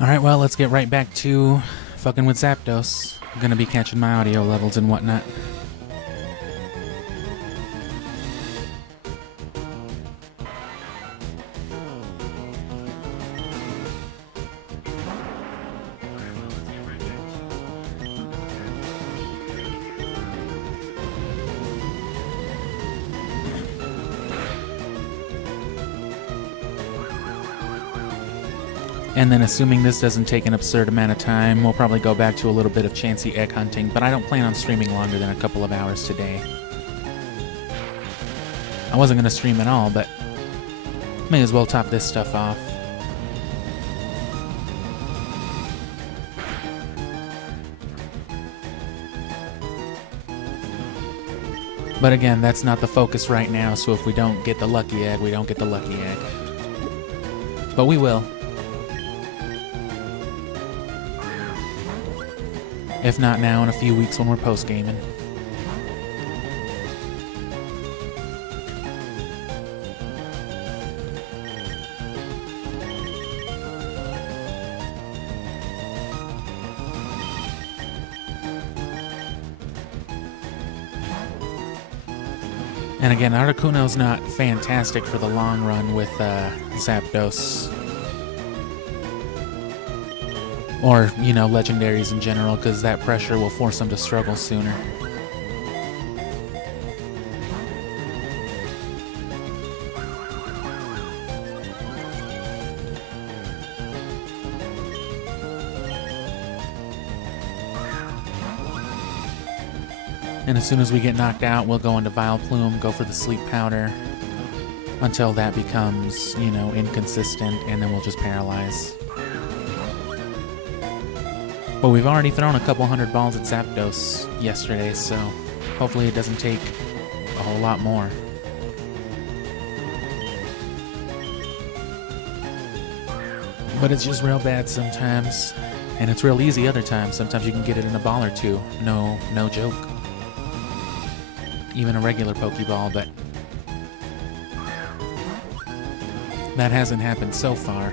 Alright, well, let's get right back to fucking with Zapdos. I'm gonna be catching my audio levels and whatnot. And then assuming this doesn't take an absurd amount of time, we'll probably go back to a little bit of chancy egg hunting, but I don't plan on streaming longer than a couple of hours today. I wasn't going to stream at all, but may as well top this stuff off. But again, that's not the focus right now, so if we don't get the lucky egg, we don't get the lucky egg. But we will. If not now, in a few weeks when we're post-gaming. And again, Articuno's not fantastic for the long run with Zapdos. Or, you know, legendaries in general, because that pressure will force them to struggle sooner. And as soon as we get knocked out, we'll go into Vileplume, go for the Sleep Powder, until that becomes, you know, inconsistent, and then we'll just paralyze. But we've already thrown a couple hundred balls at Zapdos yesterday, so hopefully it doesn't take a whole lot more. But it's just real bad sometimes, and it's real easy other times. Sometimes you can get it in a ball or two. No joke. Even a regular Pokeball, but that hasn't happened so far.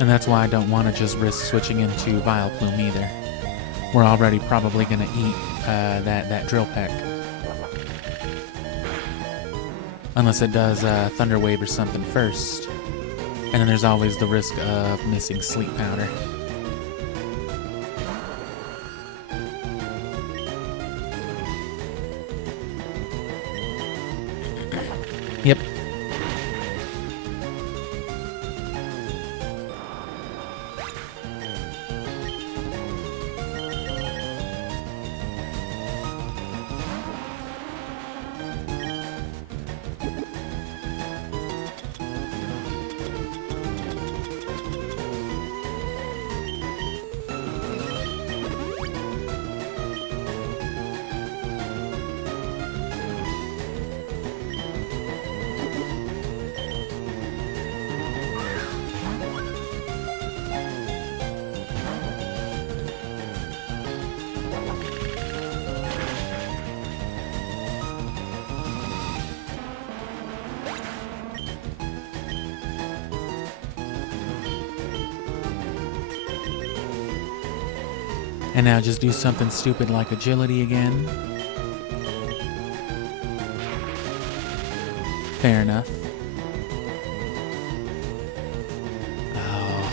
And that's why I don't want to just risk switching into Vileplume either. We're already probably going to eat that Drill Peck. Unless it does Thunder Wave or something first. And then there's always the risk of missing Sleep Powder. Yep. And now just do something stupid like agility again. Fair enough. Oh.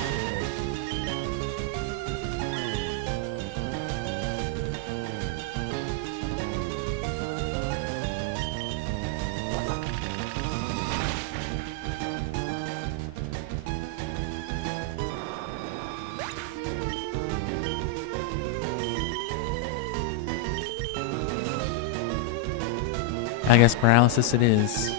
I guess paralysis it is.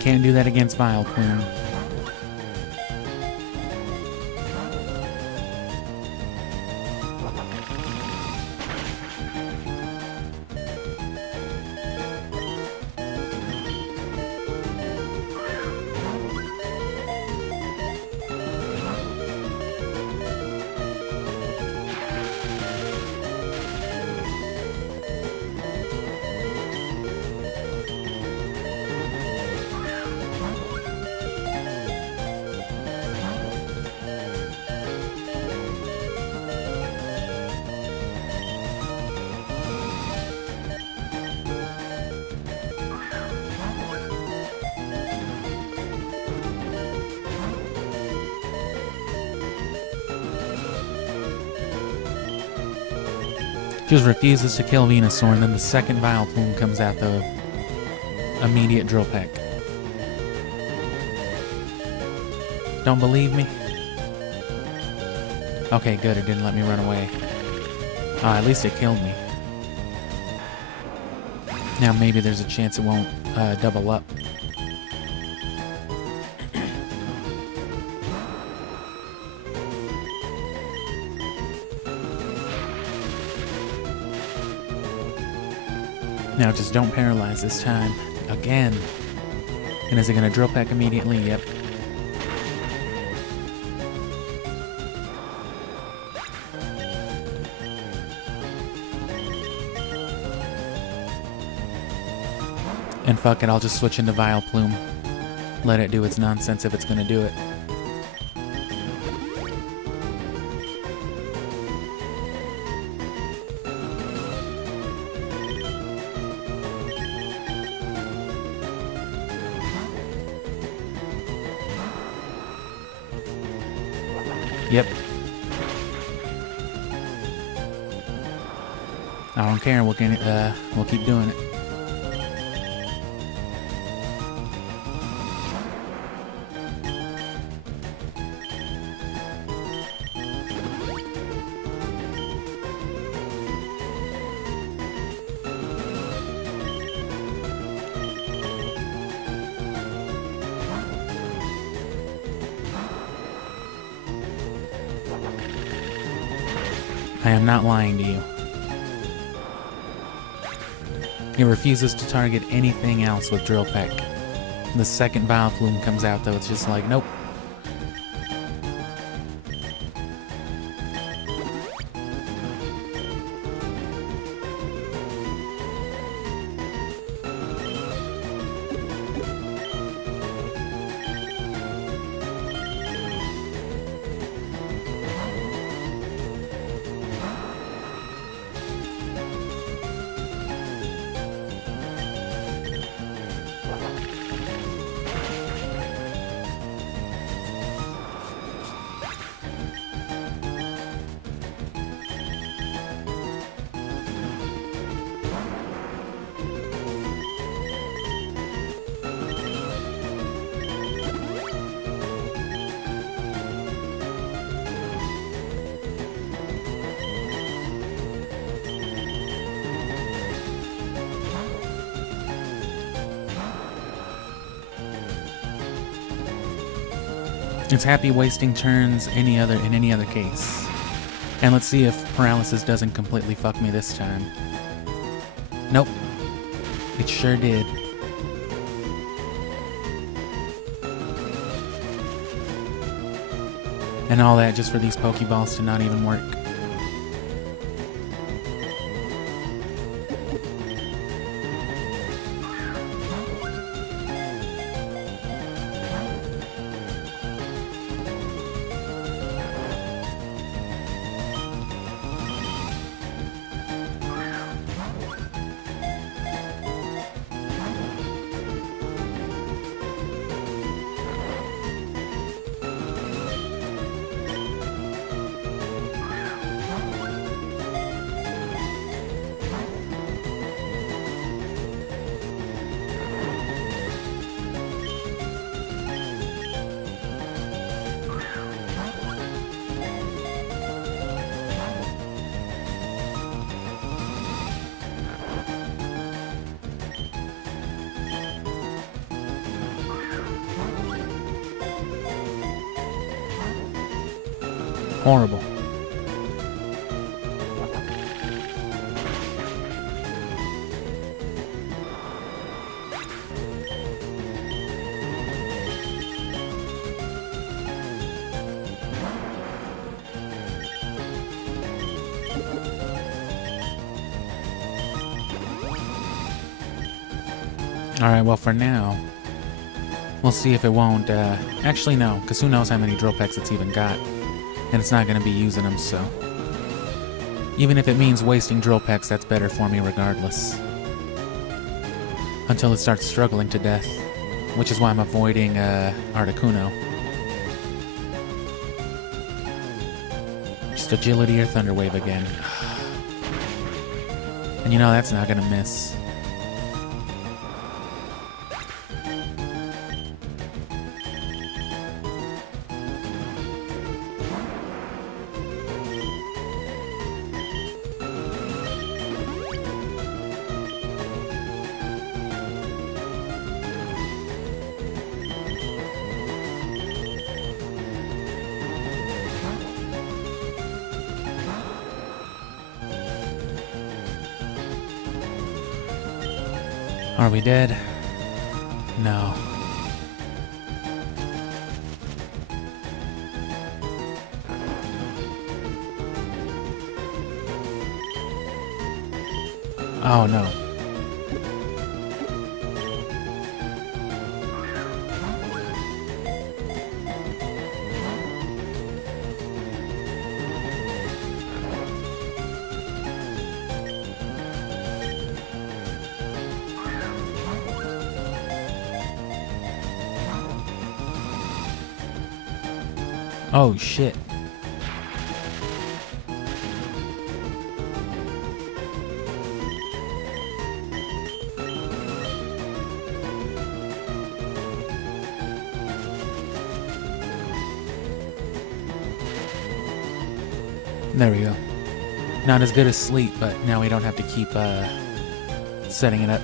Can't do that against Vileplume. Just refuses to kill Venusaur, and then the second Vileplume comes out, the immediate Drill Peck. Don't believe me? Okay, good, it didn't let me run away. At least it killed me. Now maybe there's a chance it won't double up. Now just don't paralyze this time. Again. And is it going to Drill Peck immediately? Yep. And fuck it, I'll just switch into Vileplume. Let it do its nonsense if it's going to do it. Yep. I don't care. We'll keep doing it. I am not lying to you. It refuses to target anything else with Drill Peck. The second Vileplume comes out, though, it's just like, nope. It's happy wasting turns in any other case. And let's see if paralysis doesn't completely fuck me this time. Nope. It sure did. And all that just for these Pokeballs to not even work. Horrible. Alright, well for now, we'll see if it won't, actually no, because who knows how many drill pecks it's even got. And it's not going to be using them, so... Even if it means wasting drill pecks, that's better for me regardless. Until it starts struggling to death. Which is why I'm avoiding, Articuno. Just agility or Thunder Wave again. And you know that's not going to miss. Are we dead? No. Oh no. Oh shit. There we go. Not as good as sleep, but now we don't have to keep setting it up.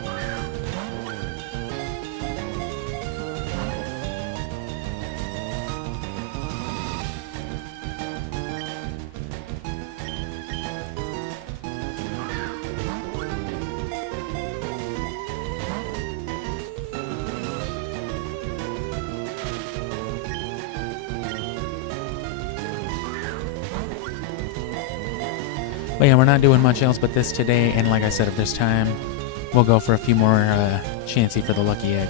But yeah, we're not doing much else but this today, and like I said, if there's time, we'll go for a few more Chansey for the lucky egg.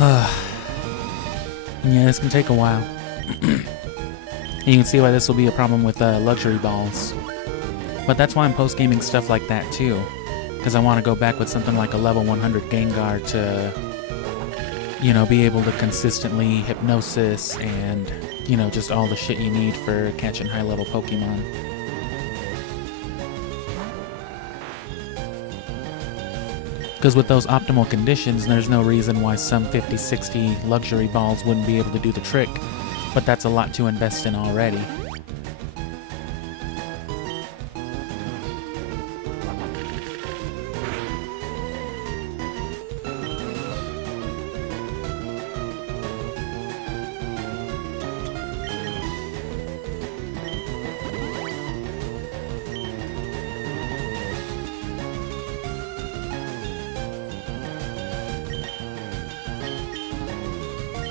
Yeah, this can take a while. You can see why this will be a problem with luxury balls. But that's why I'm post-gaming stuff like that too. Because I want to go back with something like a level 100 Gengar to, you know, be able to consistently hypnosis and, you know, just all the shit you need for catching high-level Pokemon. Because with those optimal conditions, there's no reason why some 50, 60 luxury balls wouldn't be able to do the trick. But that's a lot to invest in already.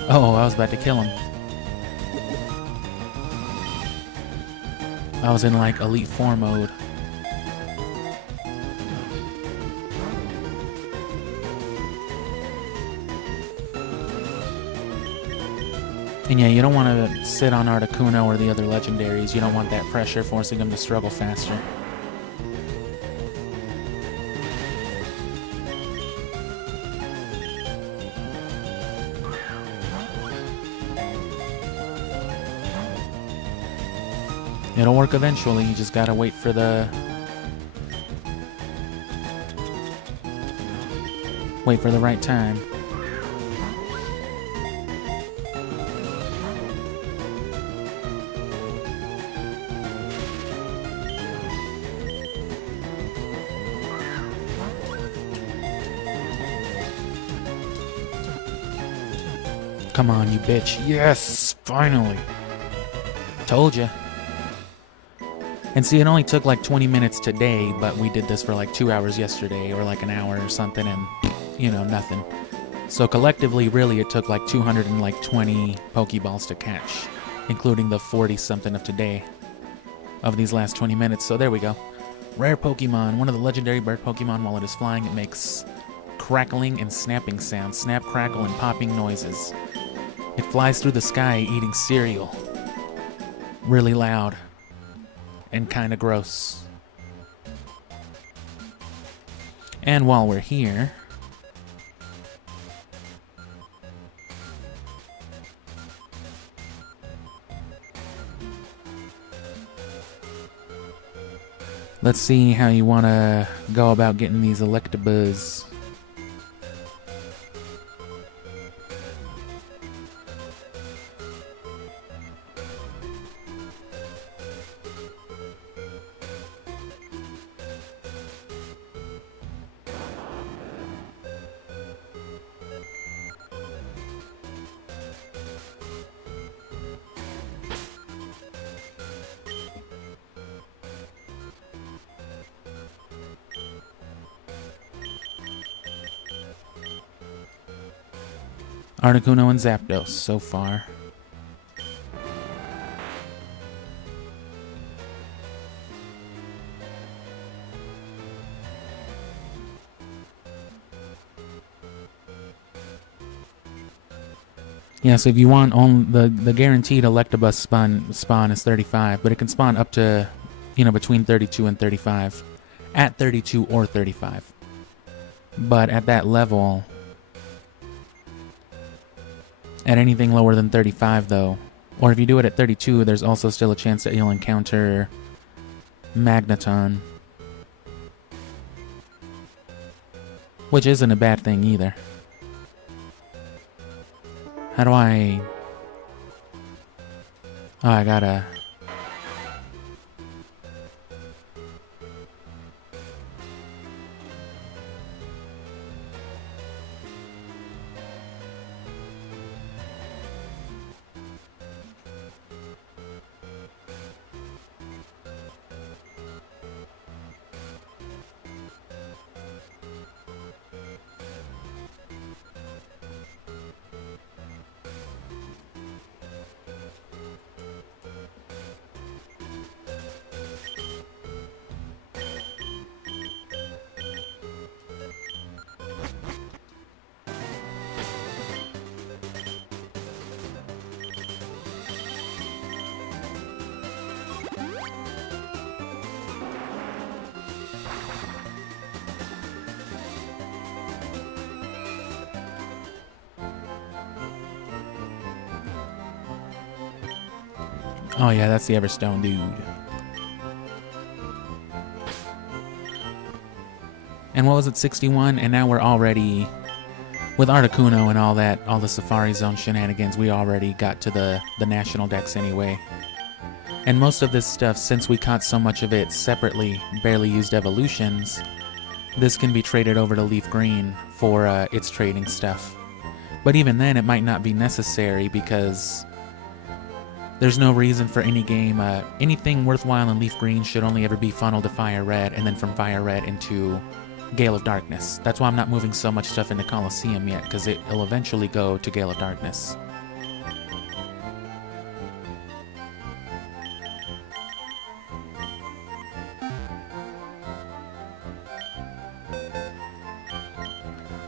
Oh, I was about to kill him. I was in like Elite Four mode. And yeah, you don't want to sit on Articuno or the other legendaries. You don't want that pressure forcing them to struggle faster. It'll work eventually, you just gotta wait for the right time. Come on, you bitch. Yes, finally. Told ya. And see, it only took like 20 minutes today, but we did this for like 2 hours yesterday, or like an hour or something, and, you know, nothing. So collectively, really, it took like 220 Pokeballs to catch, including the 40-something of today, of these last 20 minutes. So there we go. Rare Pokemon. One of the legendary bird Pokemon, while it is flying, it makes crackling and snapping sounds. Snap, crackle, and popping noises. It flies through the sky eating cereal. Really loud. And kinda gross. And while we're here, let's see how you want to go about getting these Electabuzz. Articuno and Zapdos so far. Yeah, so if you want on the guaranteed Electabuzz spawn is 35, but it can spawn up to, you know, between 32 and 35. At 32 or 35. But at that level, at anything lower than 35 though, or if you do it at 32, there's also still a chance that you'll encounter Magneton. Which isn't a bad thing either. How do I... Oh, I gotta... Oh yeah, that's the Everstone dude. And what was it, 61? And now we're already, with Articuno and all that, all the Safari Zone shenanigans, we already got to the national decks anyway. And most of this stuff, since we caught so much of it separately, barely used evolutions, this can be traded over to Leaf Green for its trading stuff. But even then, it might not be necessary because there's no reason for any game, anything worthwhile in Leaf Green should only ever be funneled to Fire Red, and then from Fire Red into Gale of Darkness. That's why I'm not moving so much stuff into Colosseum yet, because it'll eventually go to Gale of Darkness.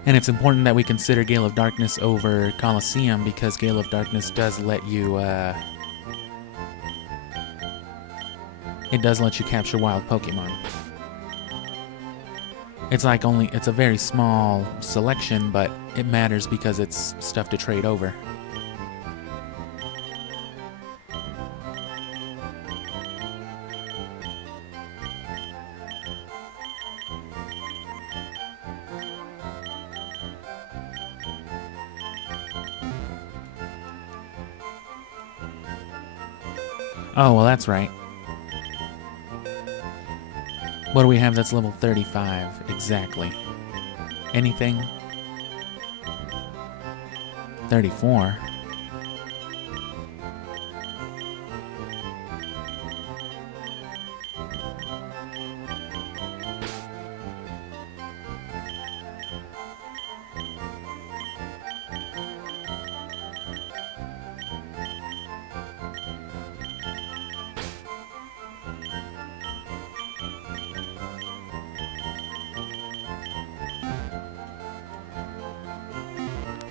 And it's important that we consider Gale of Darkness over Colosseum, because Gale of Darkness does let you, it does let you capture wild Pokemon. It's like it's a very small selection, but it matters because it's stuff to trade over. Oh, well, that's right. What do we have that's level 35? Exactly. Anything? 34?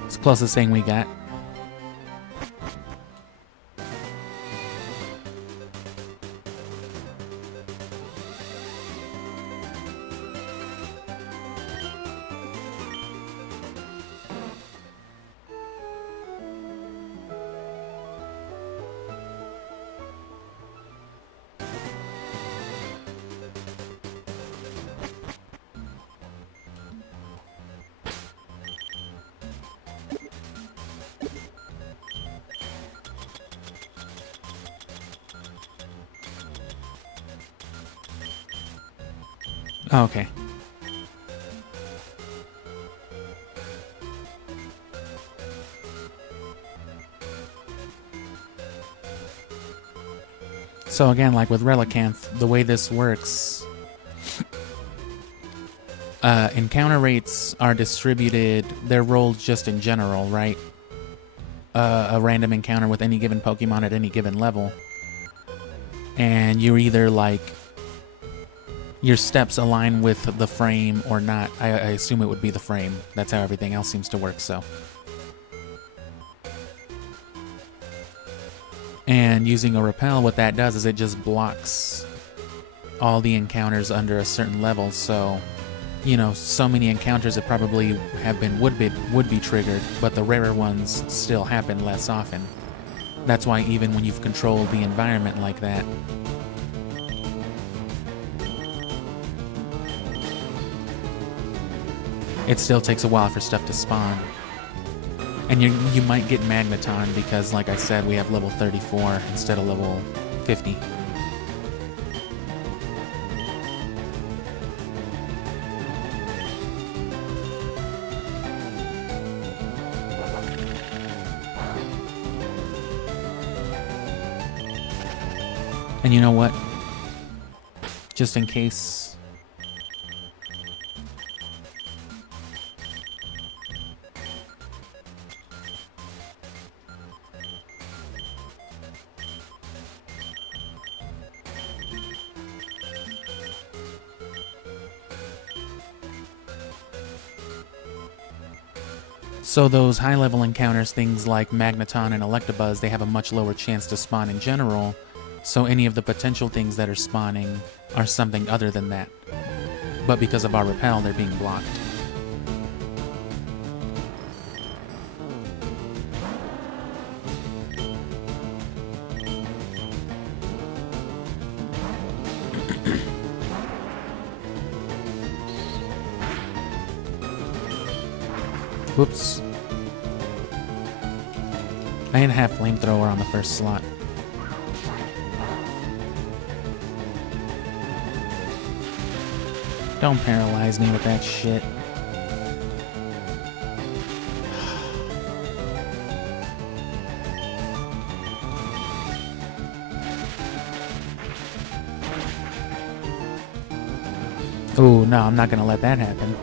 It's the closest thing we got. Oh, okay. So again, like with Relicanth, the way this works, encounter rates are distributed, they're rolled just in general, right? A random encounter with any given Pokemon at any given level. And you're either like, your steps align with the frame or not. I assume it would be the frame. That's how everything else seems to work, so. And using a repel, what that does is it just blocks all the encounters under a certain level, so, you know, so many encounters that probably have been would be triggered, but the rarer ones still happen less often. That's why even when you've controlled the environment like that, it still takes a while for stuff to spawn. And you might get Magneton because, like I said, we have level 34 instead of level 50. And you know what? Just in case... So those high-level encounters, things like Magneton and Electabuzz, they have a much lower chance to spawn in general, so any of the potential things that are spawning are something other than that. But because of our repel, they're being blocked. Whoops. I didn't have flamethrower on the first slot. Don't paralyze me with that shit. Oh, no, I'm not gonna let that happen.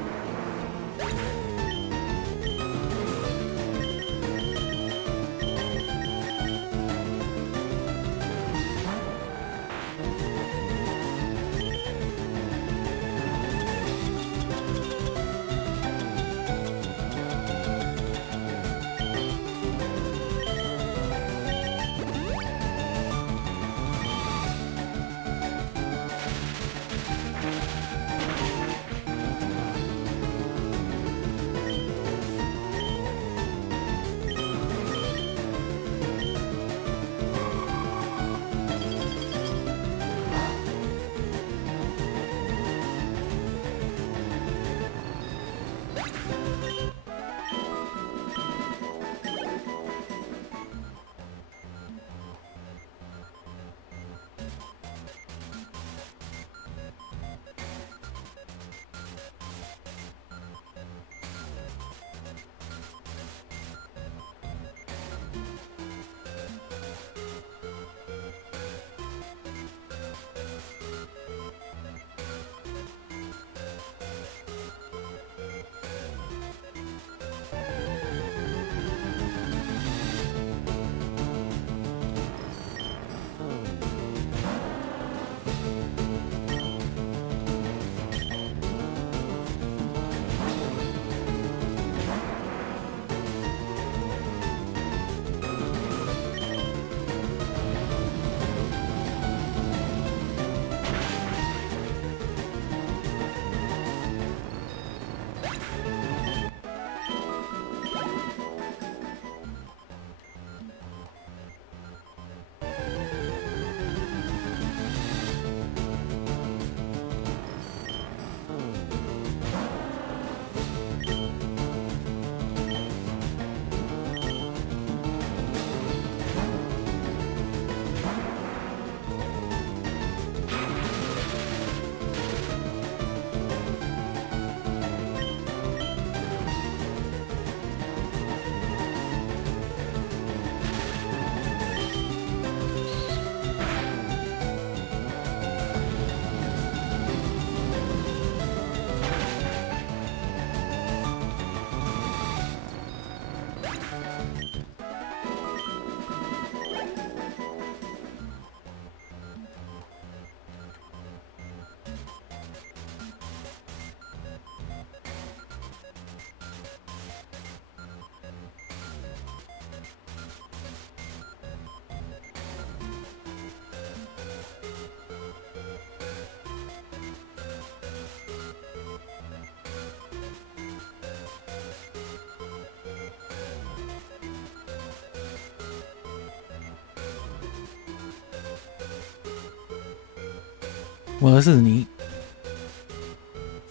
Well, this is neat.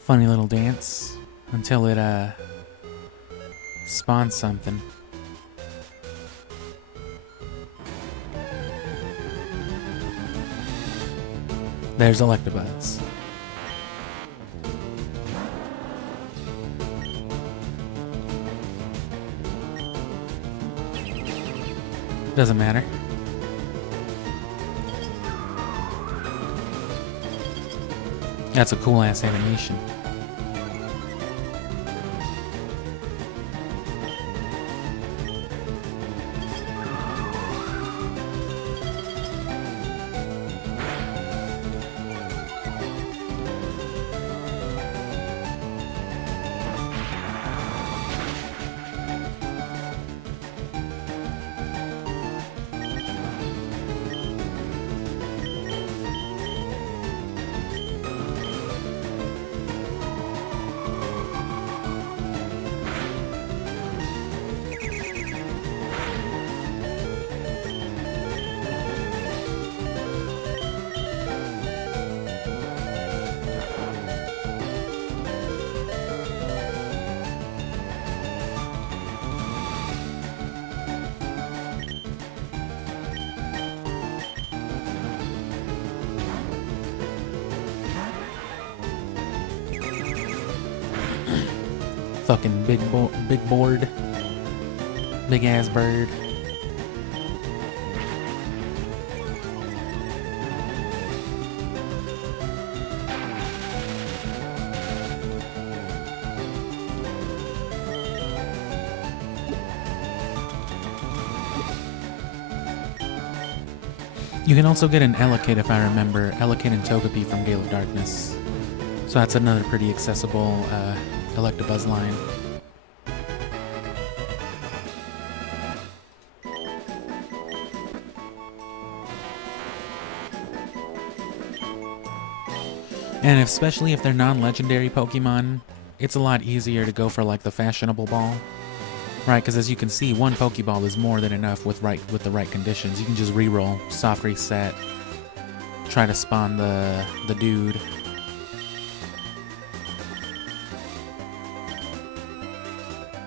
Funny little dance. Until it, spawns something. There's Electabuzz. Doesn't matter. That's a cool ass animation. Fucking big board. Big ass bird. You can also get an Elekid, if I remember. Elekid and Togepi from Gale of Darkness. So that's another pretty accessible Electabuzz line. And especially if they're non-legendary Pokemon, it's a lot easier to go for like the fashionable ball. Right, because as you can see, one Pokeball is more than enough with the right conditions. You can just reroll, soft reset, try to spawn the dude.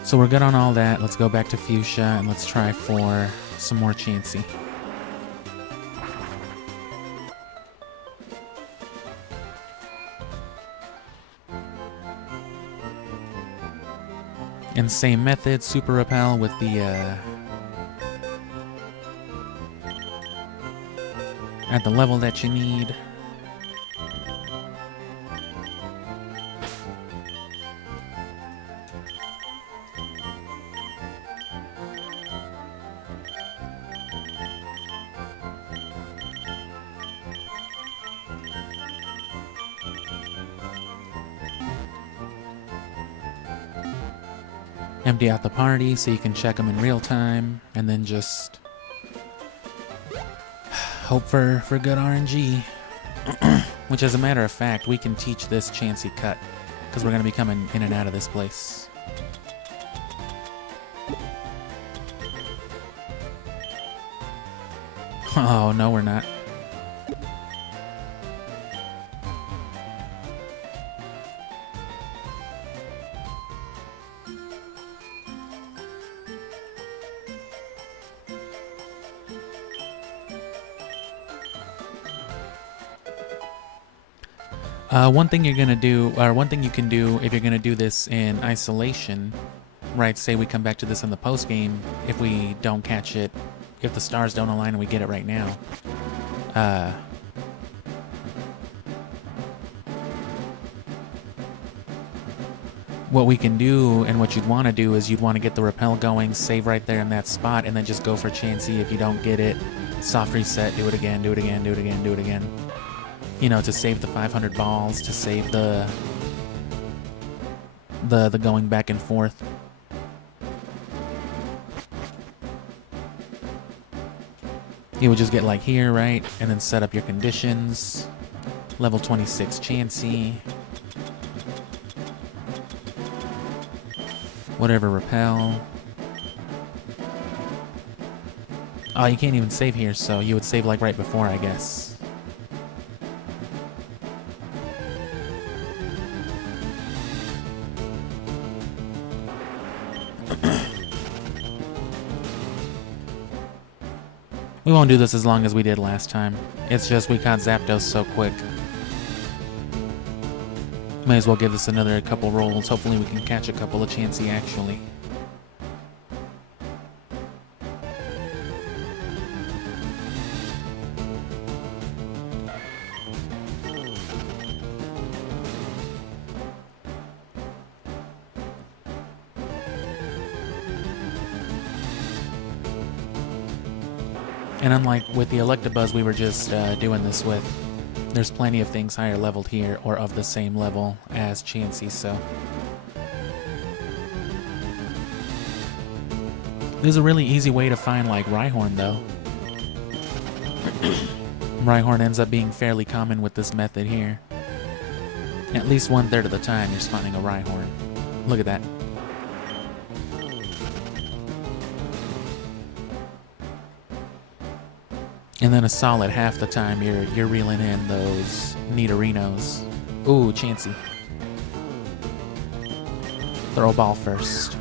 So we're good on all that. Let's go back to Fuchsia and let's try for some more Chansey. And same method, Super Repel with the at the level that you need. Empty out the party so you can check them in real time, and then just hope for good RNG. Which, as a matter of fact, we can teach this Chansey cut, because we're going to be coming in and out of this place. Oh, no we're not. One thing you're gonna do, or one thing you can do if you're gonna do this in isolation, right? Say we come back to this in the post game, if we don't catch it, if the stars don't align and we get it right now. What we can do, and what you'd want to do, is you'd want to get the repel going, save right there in that spot, and then just go for Chansey. If you don't get it, soft reset, do it again, do it again, do it again, do it again. You know, to save the 500 balls, to save the going back and forth. You would just get like here, right? And then set up your conditions. Level 26 Chansey. Whatever repel. Oh, you can't even save here, so you would save like right before, I guess. We won't do this as long as we did last time. It's just we caught Zapdos so quick. May as well give this another couple rolls. Hopefully we can catch a couple of Chansey actually. And unlike with the Electabuzz we were just doing this with, there's plenty of things higher leveled here or of the same level as Chansey, so. There's a really easy way to find like Rhyhorn though. Rhyhorn ends up being fairly common with this method here. At least 1/3 of the time you're spawning a Rhyhorn. Look at that. And then a solid half the time you're reeling in those Nidorinos. Ooh, Chansey. Throw a ball first.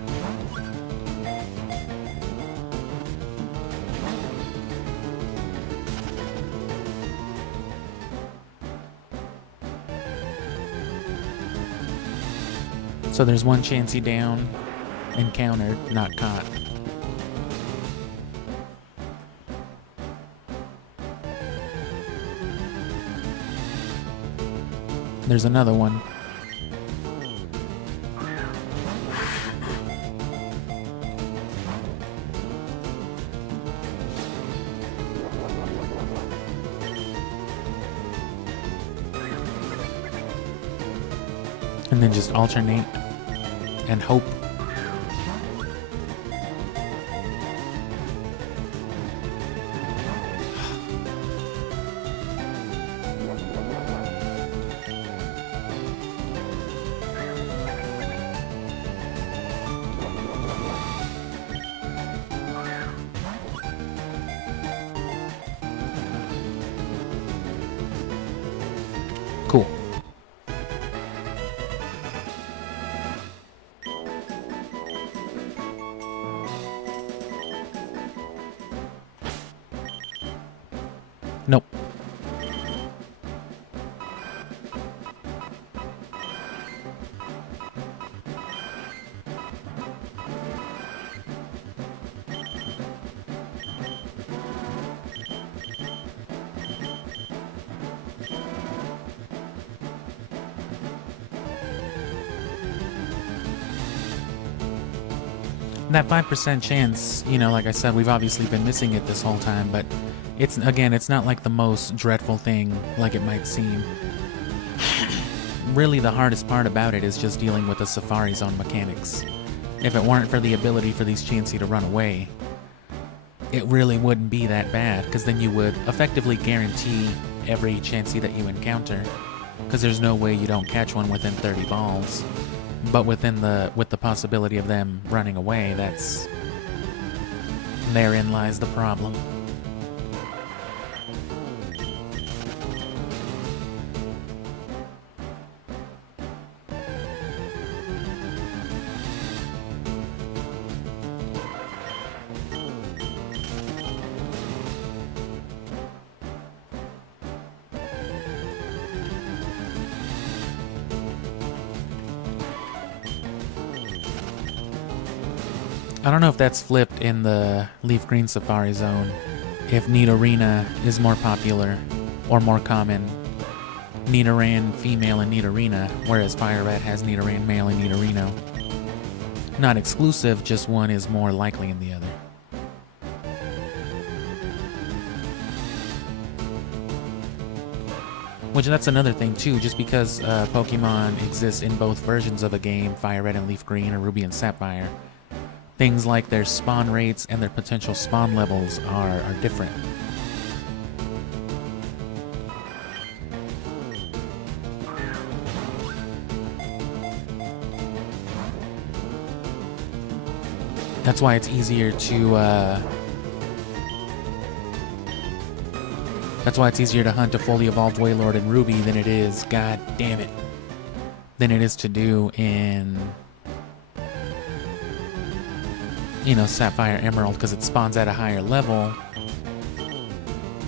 So there's one Chansey down, encountered, not caught. There's another one. And then just alternate and hope. Cool. Nope. That 5% chance, you know, like I said, we've obviously been missing it this whole time, but it's, again, it's not like the most dreadful thing like it might seem. Really, the hardest part about it is just dealing with the Safari Zone mechanics. If it weren't for the ability for these Chansey to run away, it really wouldn't be that bad, because then you would effectively guarantee every Chansey that you encounter, because there's no way you don't catch one within 30 balls. But with the possibility of them running away, therein lies the problem. I don't know if that's flipped in the Leaf Green Safari Zone, if Nidorina is more popular or more common. Nidoran female and Nidorina, whereas Fire Red has Nidoran male and Nidorino. Not exclusive, just one is more likely than the other. Which, that's another thing too, just because Pokemon exist in both versions of a game, Fire Red and Leaf Green or Ruby and Sapphire, things like their spawn rates and their potential spawn levels are different. That's why it's easier to hunt a fully evolved Wailord in Ruby than it is, god damn it, than it is to do in, you know, Sapphire Emerald, because it spawns at a higher level,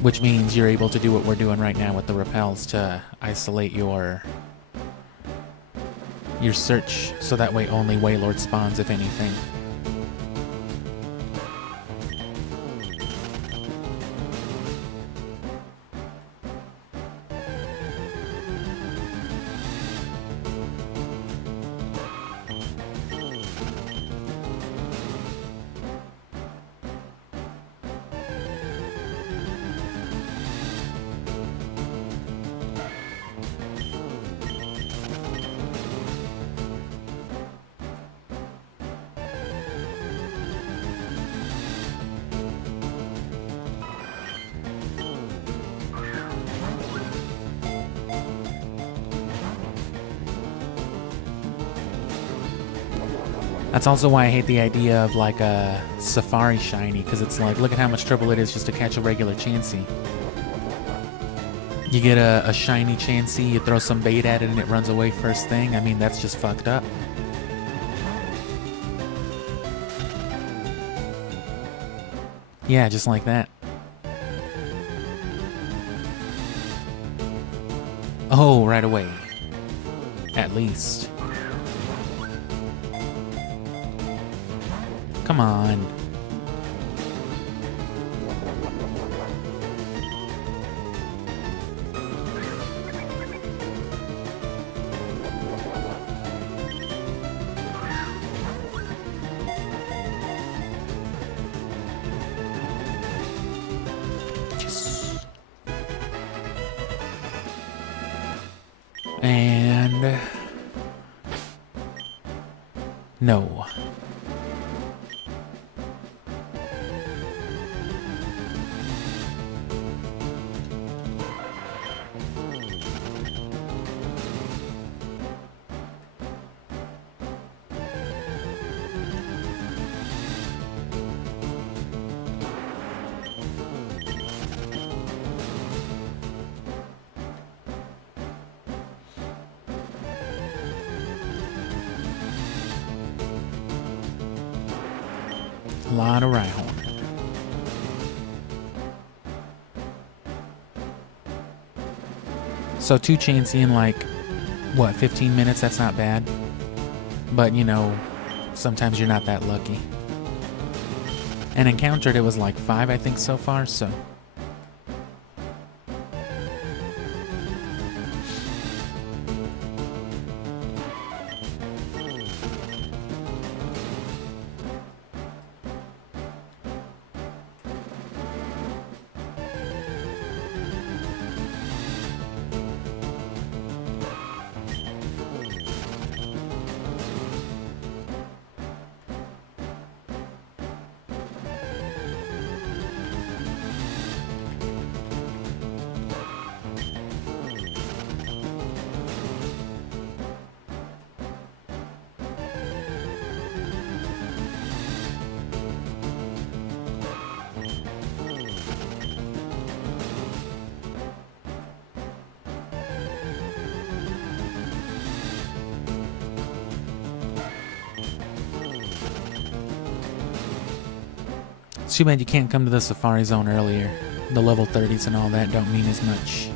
which means you're able to do what we're doing right now with the repels to isolate your search, so that way only Wailord spawns, if anything. That's also why I hate the idea of like a Safari Shiny, because it's like, look at how much trouble it is just to catch a regular Chansey. You get a shiny Chansey, you throw some bait at it and it runs away first thing. I mean, that's just fucked up. Yeah, just like that. Oh, right away. At least. Come on. Yes. And... no. A lot of Rhyhorn. So 2 Chansey in like, what, 15 minutes? That's not bad. But, you know, sometimes you're not that lucky. And encountered, it was like 5, I think, so far, so... It's too bad you can't come to the Safari Zone earlier. The level 30s and all that don't mean as much.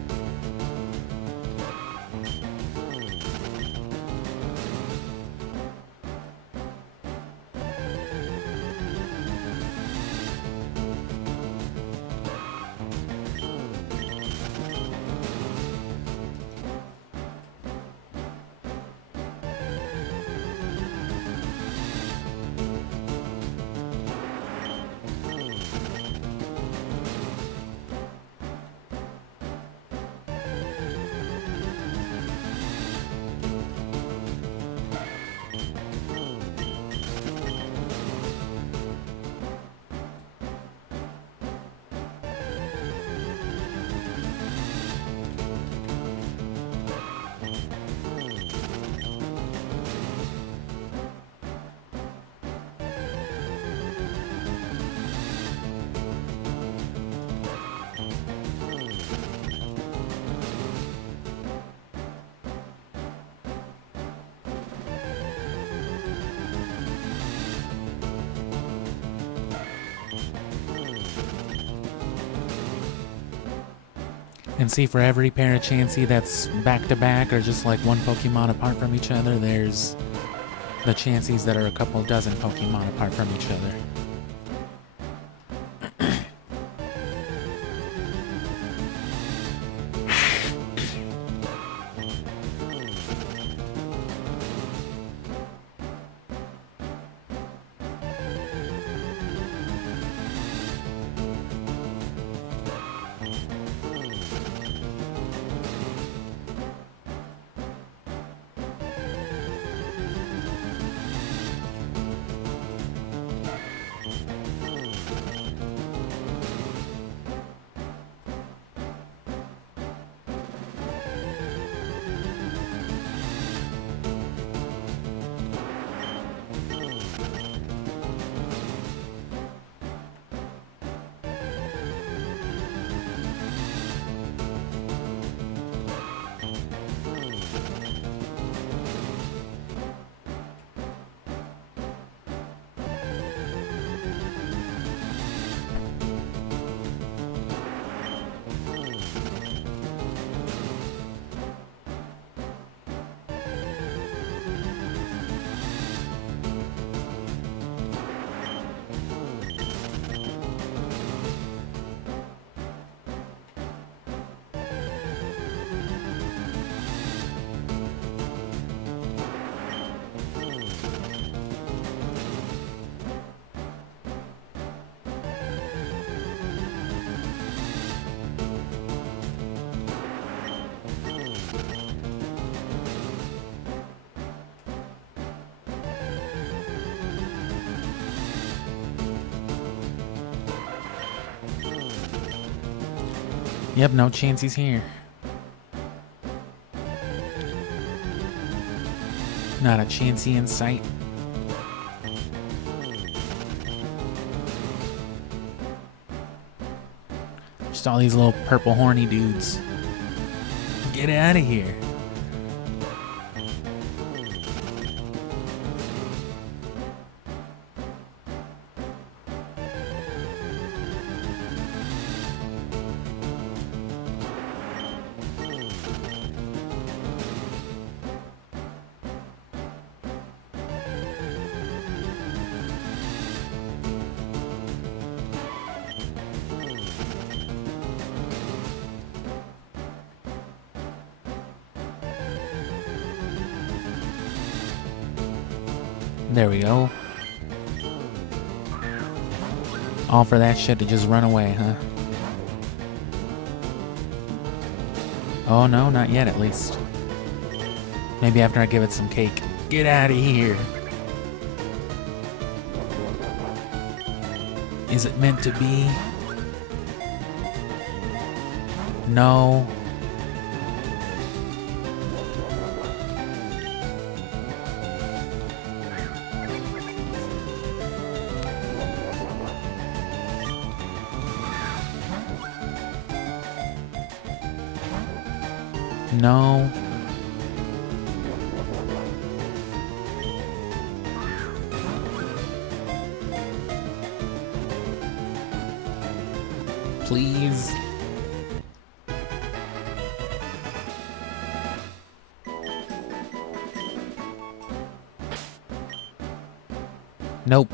And see, for every pair of Chansey that's back-to-back or just like one Pokemon apart from each other, there's the Chanseys that are a couple dozen Pokemon apart from each other. Yep, no chance he's here. Not a chancey in sight. Just all these little purple horny dudes. Get out of here. There we go. All for that shit to just run away, huh? Oh no, not yet at least. Maybe after I give it some cake. Get out of here. Is it meant to be? No. No. Please. Nope.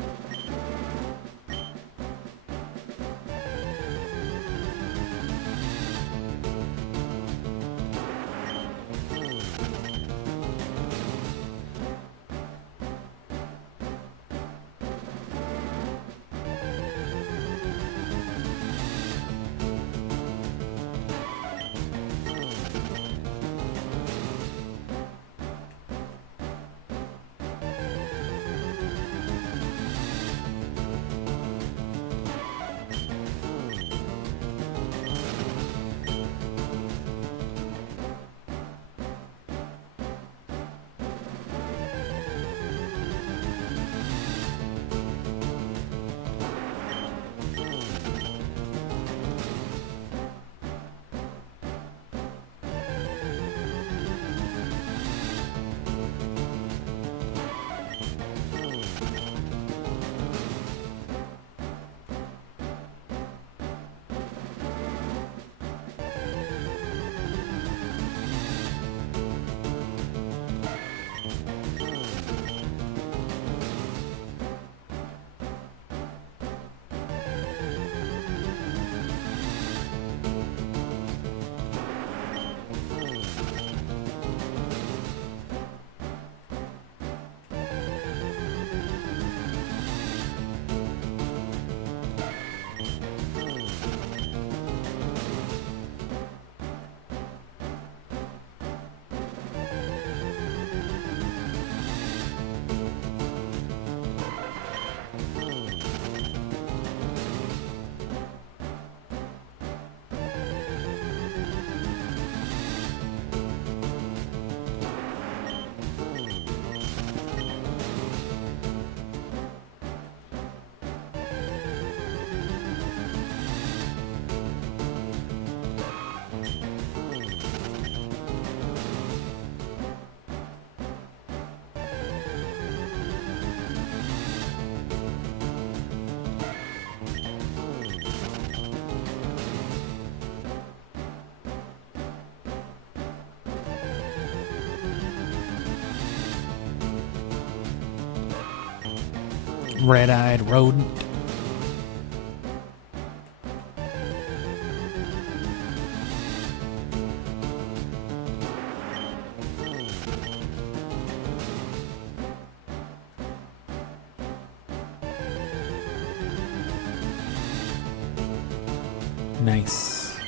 Red-eyed rodent. Nice.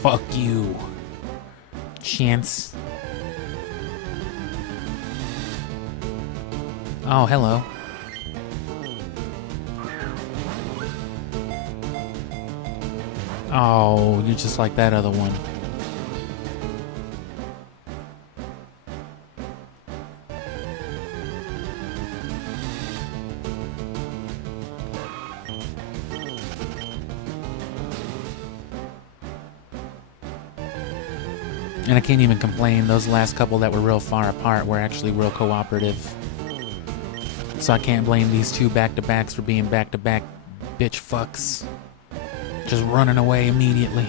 Fuck you. Chance. Oh, hello. Oh, you're just like that other one. And I can't even complain. Those last couple that were real far apart were actually real cooperative. So I can't blame these two back-to-backs for being back-to-back bitch fucks. Just running away immediately.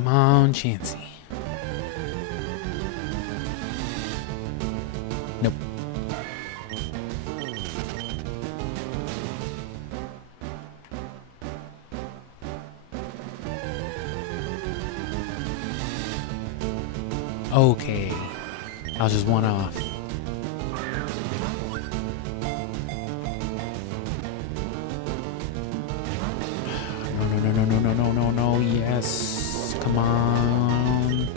Come on, Chansey. Nope. Okay. I was just one off. No, yes. Come on.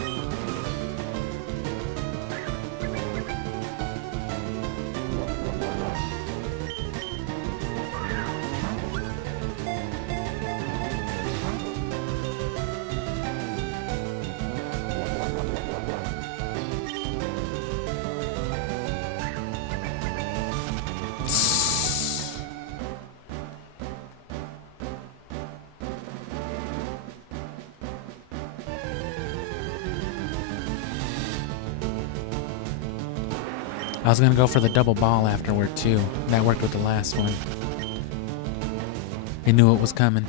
I was gonna go for the double ball afterward too. That worked with the last one. I knew it was coming.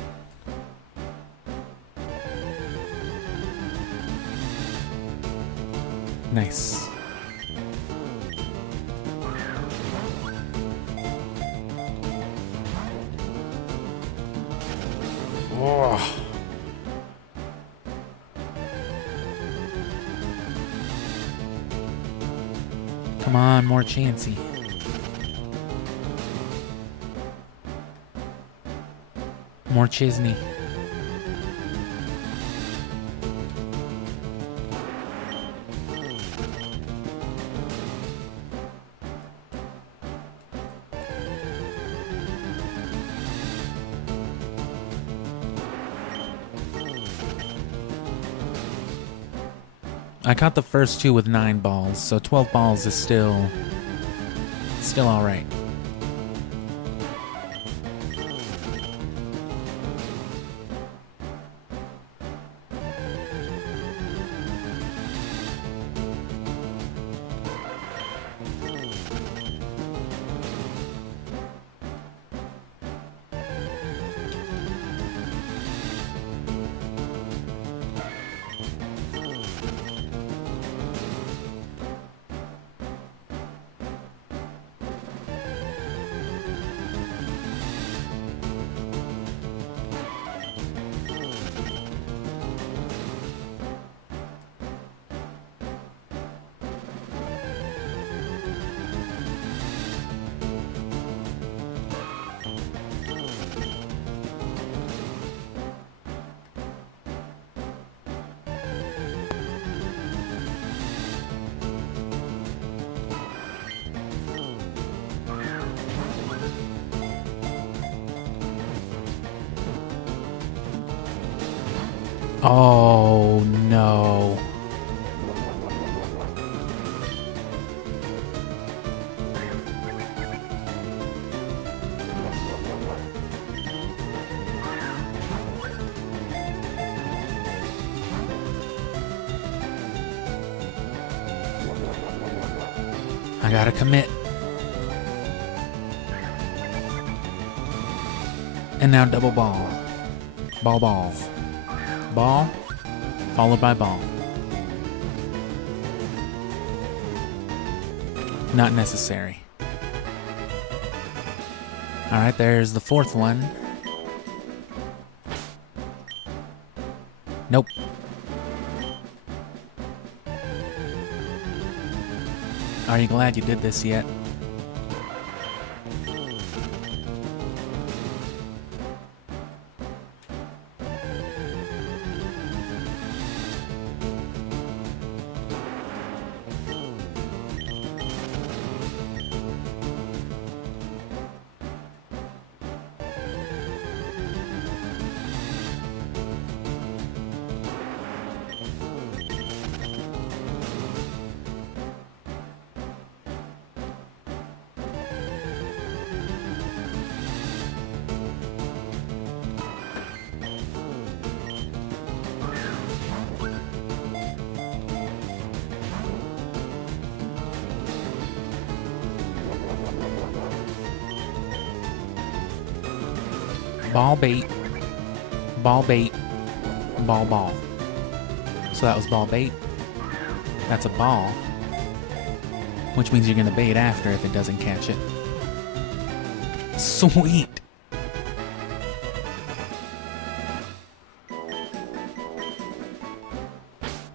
Nice. Oh. Come on, more Chansey. More Chisney. I caught the first two with 9 balls, so 12 balls is still all right. Oh no. I gotta commit. And now double ball. Ball, ball. Ball, followed by ball. Not necessary. Alright, there's the fourth one. Nope. Are you glad you did this yet? Ball bait, ball bait, ball ball. So that was ball bait. That's a ball, which means you're gonna bait after if it doesn't catch it. Sweet.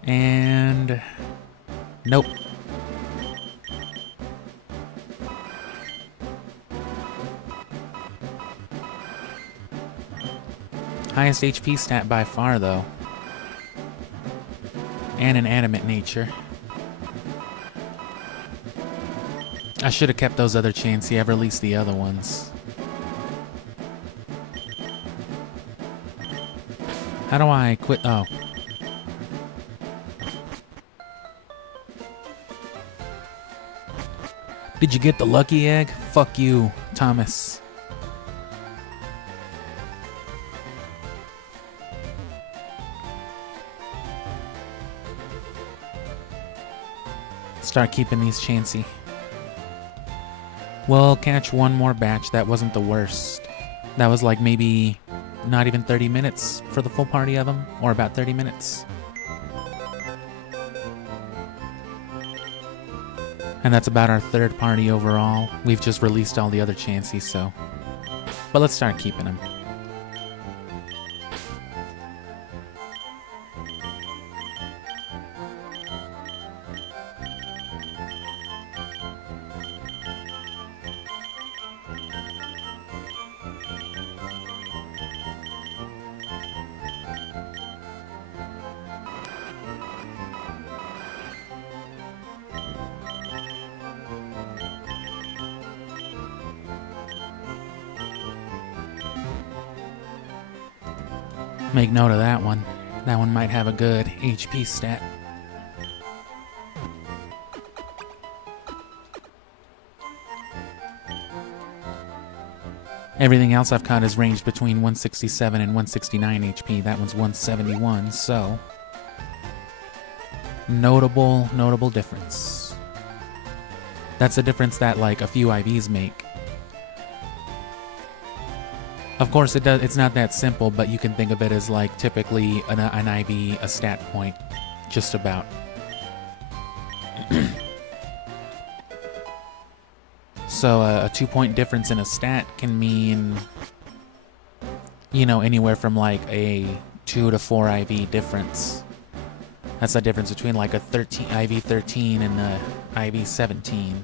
And nope. Highest HP stat by far, though. And an animate nature. I should have kept those other Chansey. I've released the other ones. How do I quit? Oh. Did you get the lucky egg? Fuck you, Thomas. Start keeping these Chansey. We'll catch one more batch. That wasn't the worst. That was like maybe not even 30 minutes for the full party of them, or about 30 minutes. And that's about our third party overall. We've just released all the other chances, so... But let's start keeping them. Make note of that one. That one might have a good HP stat. Everything else I've caught is ranged between 167 and 169 HP. That one's 171, so... Notable difference. That's a difference that, like, a few IVs make. Of course, it's not that simple, but you can think of it as, like, typically an IV, a stat point. Just about. So a 2-point difference in a stat can mean, you know, anywhere from like a 2 to 4 IV difference. That's the difference between like a IV 13 and a IV 17.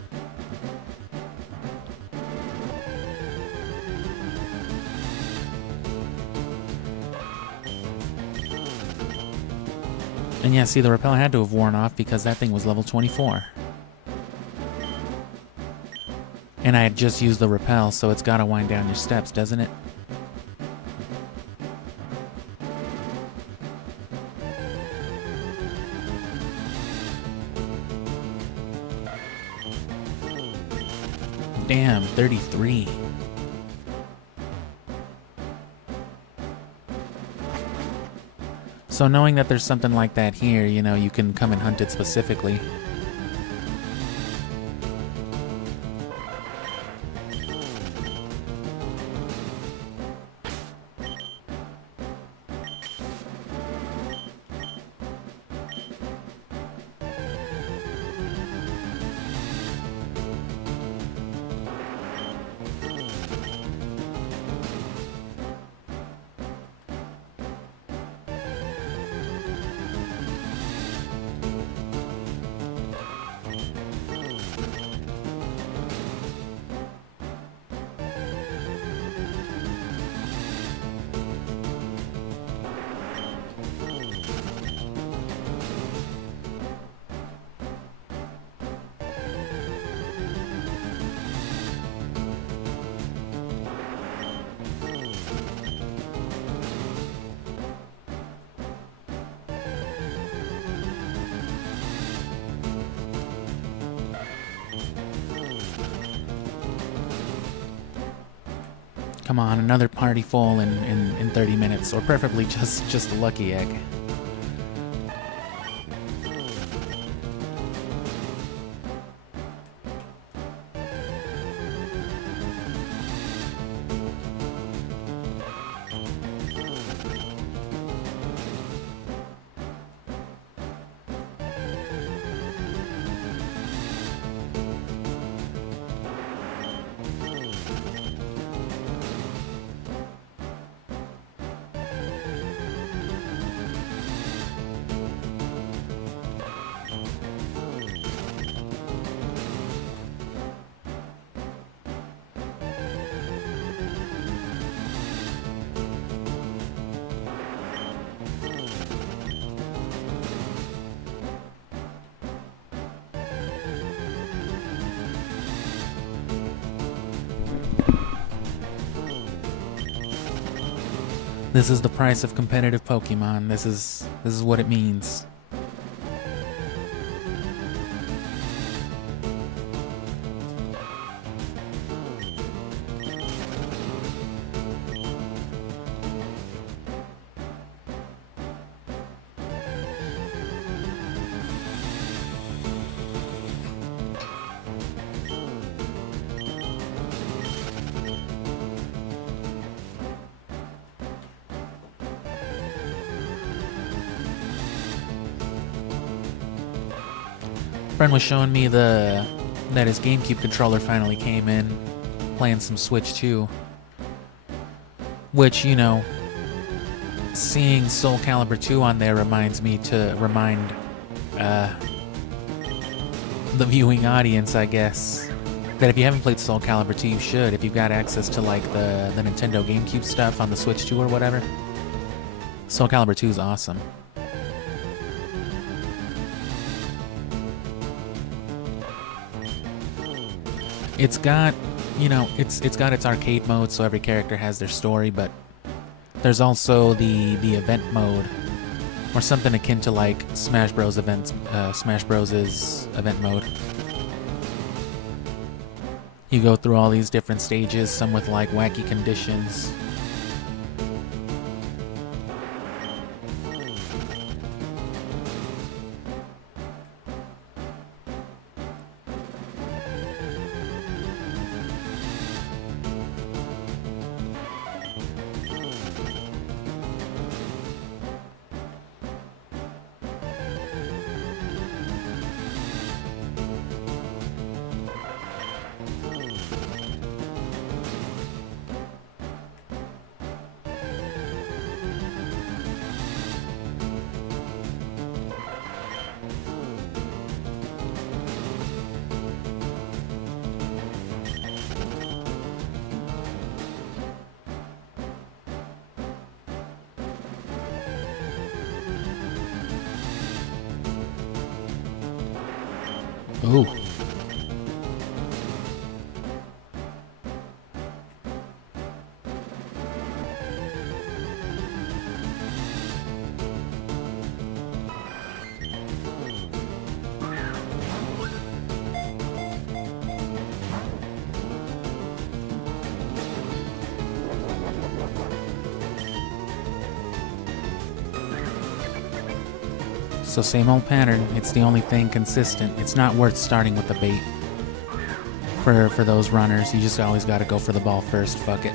And yeah, see, the repel had to have worn off because that thing was level 24. And I had just used the repel, so it's gotta wind down your steps, doesn't it? Damn, 33. So knowing that there's something like that here, you know, you can come and hunt it specifically. Come on, another party full in 30 minutes, or preferably just a lucky egg. This is the price of competitive Pokemon. This is what it means. Friend was showing me the that his GameCube controller finally came in, playing some Switch 2. Which, you know, seeing Soul Calibur 2 on there reminds me to remind the viewing audience, I guess, that if you haven't played Soul Calibur 2, you should. If you've got access to like the Nintendo GameCube stuff on the Switch 2 or whatever, Soul Calibur 2 is awesome. It's got, you know, it's got its arcade mode, so every character has their story, but there's also the event mode, or something akin to like Smash Bros. Smash Bros. Event mode. You go through all these different stages, some with like wacky conditions. Ooh. So same old pattern, it's the only thing consistent. It's not worth starting with the bait. For those runners, you just always gotta go for the ball first, fuck it.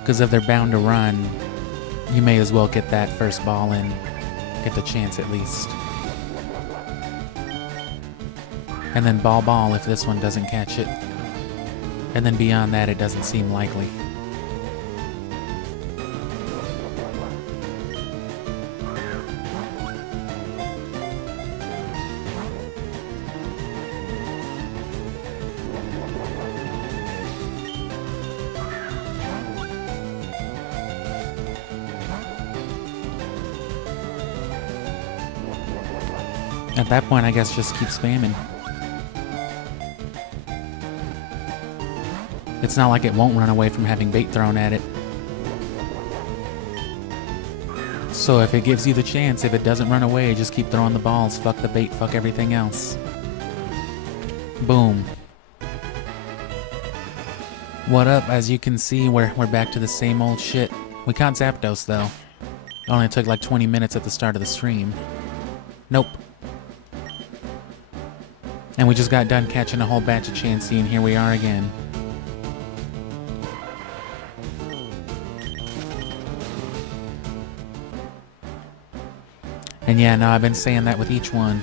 Because if they're bound to run, you may as well get that first ball in, get the chance at least. And then ball if this one doesn't catch it. And then beyond that, it doesn't seem likely. At that point, I guess just keep spamming. It's not like it won't run away from having bait thrown at it. So if it gives you the chance, if it doesn't run away, just keep throwing the balls. Fuck the bait, fuck everything else. Boom. What up? As you can see, we're back to the same old shit. We caught Zapdos, though. It only took like 20 minutes at the start of the stream. Nope. And we just got done catching a whole batch of Chansey, and here we are again. And yeah, no, I've been saying that with each one.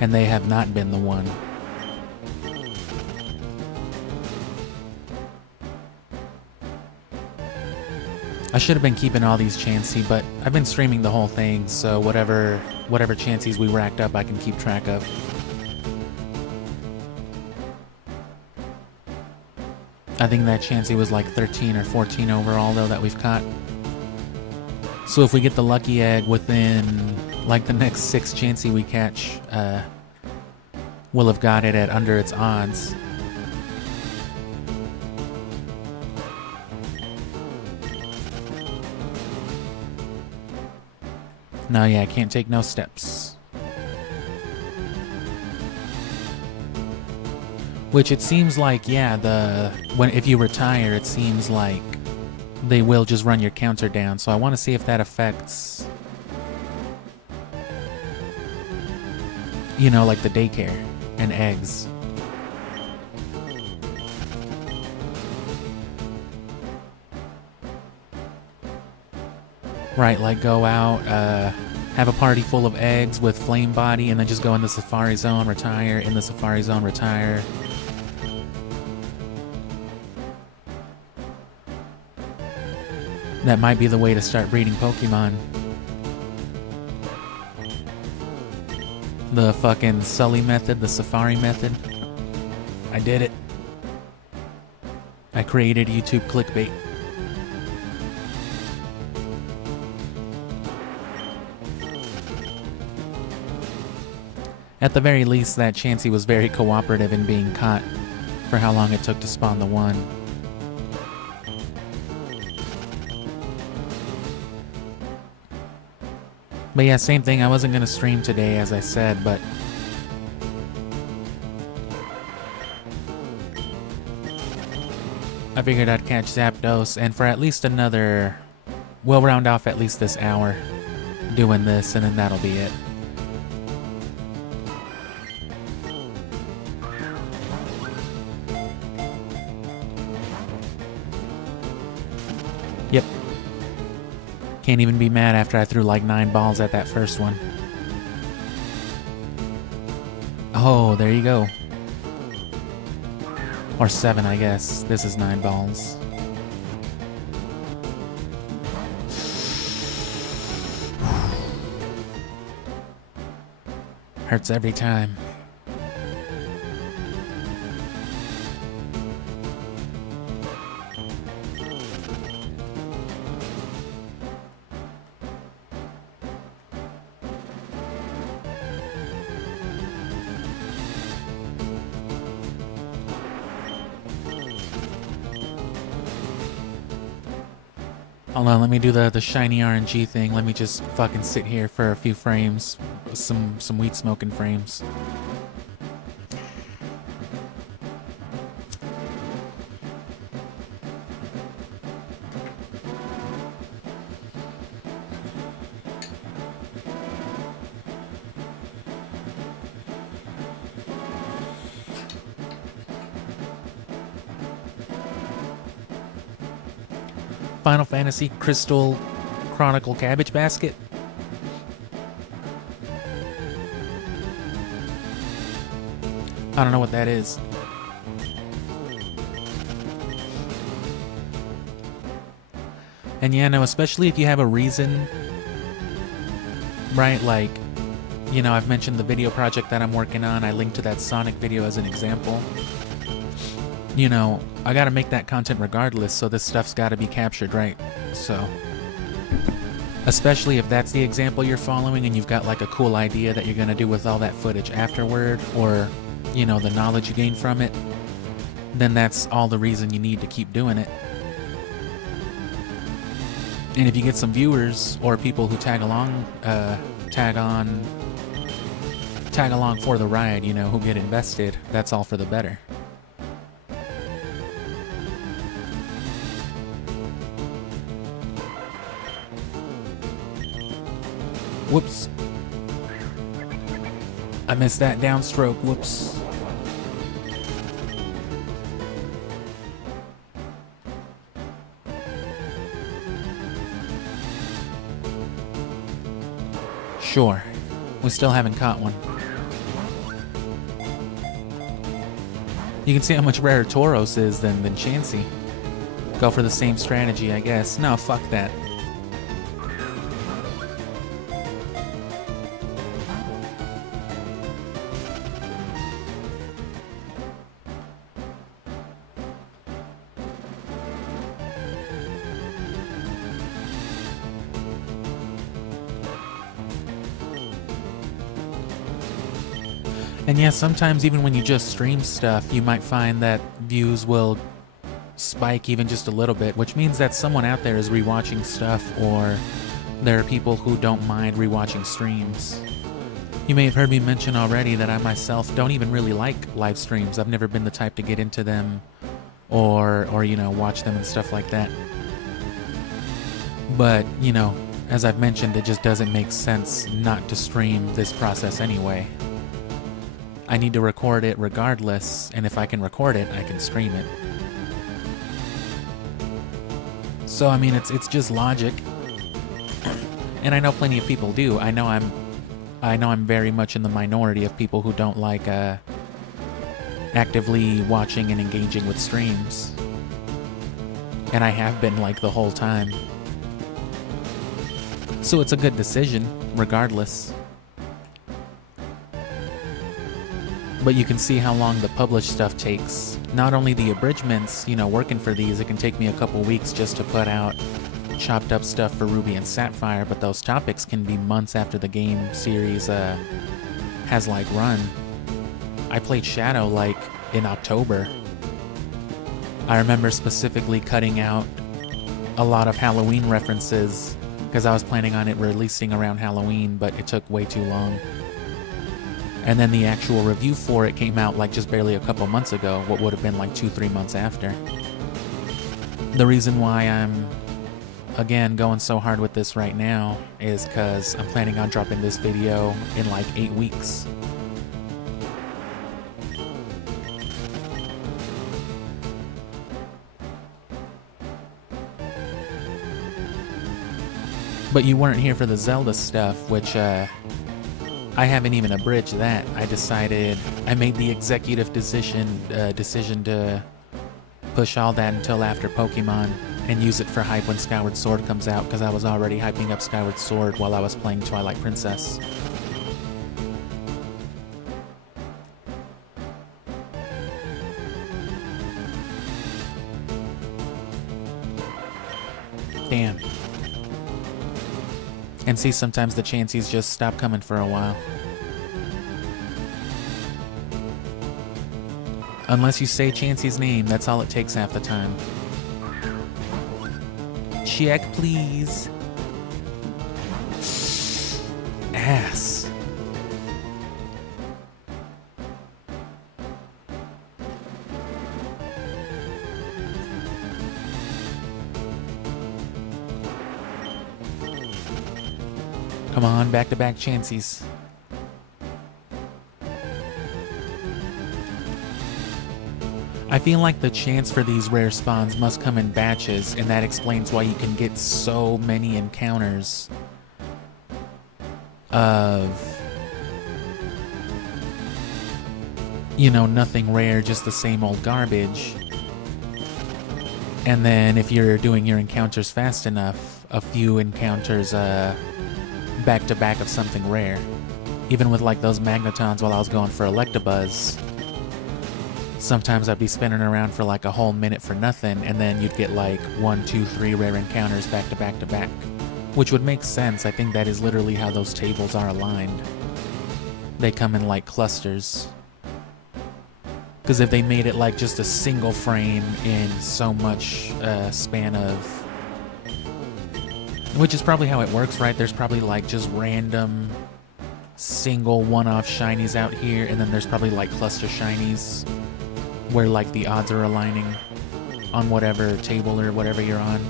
And they have not been the one. I should have been keeping all these Chansey, but I've been streaming the whole thing, so whatever Chanseys we racked up, I can keep track of. I think that Chansey was like 13 or 14 overall, though, that we've caught. So if we get the lucky egg within, like, the next 6 Chansey we catch, we'll have got it at under its odds. No, yeah, I can't take no steps. Which it seems like, yeah, if you retire, it seems like they will just run your counter down. So I want to see if that affects, you know, like the daycare and eggs. Right, like go out, have a party full of eggs with flame body, and then just go in the Safari Zone, retire, in the Safari Zone, retire. That might be the way to start breeding Pokemon. The fucking Sully method, the Safari method. I did it. I created YouTube clickbait. At the very least, that Chansey was very cooperative in being caught for how long it took to spawn the one. But yeah, same thing. I wasn't going to stream today, as I said, but I figured I'd catch Zapdos, and for at least another... We'll round off at least this hour doing this, and then that'll be it. Yep. Can't even be mad after I threw like 9 balls at that first one. Oh, there you go. Or 7, I guess. This is 9 balls. Hurts every time. Hold on, let me do the shiny RNG thing. Let me just fucking sit here for a few frames. Some weed smoking frames. Final Fantasy Crystal Chronicle Cabbage Basket. I don't know what that is. And yeah, no, especially if you have a reason, right? Like, you know, I've mentioned the video project that I'm working on. I linked to that Sonic video as an example. You know, I gotta make that content regardless, so this stuff's gotta be captured, right? So, especially if that's the example you're following and you've got like a cool idea that you're gonna do with all that footage afterward, or, you know, the knowledge you gain from it, then that's all the reason you need to keep doing it. And if you get some viewers or people who tag along for the ride, you know, who get invested, that's all for the better. Whoops. I missed that downstroke. Whoops. Sure. We still haven't caught one. You can see how much rarer Tauros is than Chansey. Go for the same strategy, I guess. No, fuck that. And yeah, sometimes even when you just stream stuff, you might find that views will spike even just a little bit, which means that someone out there is rewatching stuff, or there are people who don't mind rewatching streams. You may have heard me mention already that I myself don't even really like live streams. I've never been the type to get into them or you know, watch them and stuff like that. But, you know, as I've mentioned, it just doesn't make sense not to stream this process anyway. I need to record it regardless, and if I can record it, I can stream it. So, I mean, it's just logic. And I know plenty of people do. I know I'm very much in the minority of people who don't like actively watching and engaging with streams. And I have been like the whole time. So it's a good decision, regardless. But you can see how long the published stuff takes. Not only the abridgments, you know, working for these, it can take me a couple weeks just to put out chopped up stuff for Ruby and Sapphire, but those topics can be months after the game series has like run. I played Shadow like in October. I remember specifically cutting out a lot of Halloween references because I was planning on it releasing around Halloween, but it took way too long. And then the actual review for it came out like just barely a couple months ago, what would have been like 2-3 months after. The reason why I'm, again, going so hard with this right now is because I'm planning on dropping this video in like 8 weeks. But you weren't here for the Zelda stuff, which I haven't even abridged that. I made the executive decision to push all that until after Pokemon and use it for hype when Skyward Sword comes out, because I was already hyping up Skyward Sword while I was playing Twilight Princess. Damn. And see, sometimes the Chanseys just stop coming for a while. Unless you say Chansey's name, that's all it takes half the time. Check, please. Ass. Come on, back-to-back Chanseys. I feel like the chance for these rare spawns must come in batches, and that explains why you can get so many encounters of, you know, nothing rare, just the same old garbage. And then if you're doing your encounters fast enough, a few encounters back to back of something rare. Even with like those Magnetons while I was going for Electabuzz, sometimes I'd be spinning around for like a whole minute for nothing, and then you'd get like 1, 2, 3 rare encounters back to back to back. Which would make sense. I think that is literally how those tables are aligned. They come in like clusters. Because if they made it like just a single frame in so much span of... Which is probably how it works, right? There's probably like just random single one-off shinies out here, and then there's probably like cluster shinies where like the odds are aligning on whatever table or whatever you're on.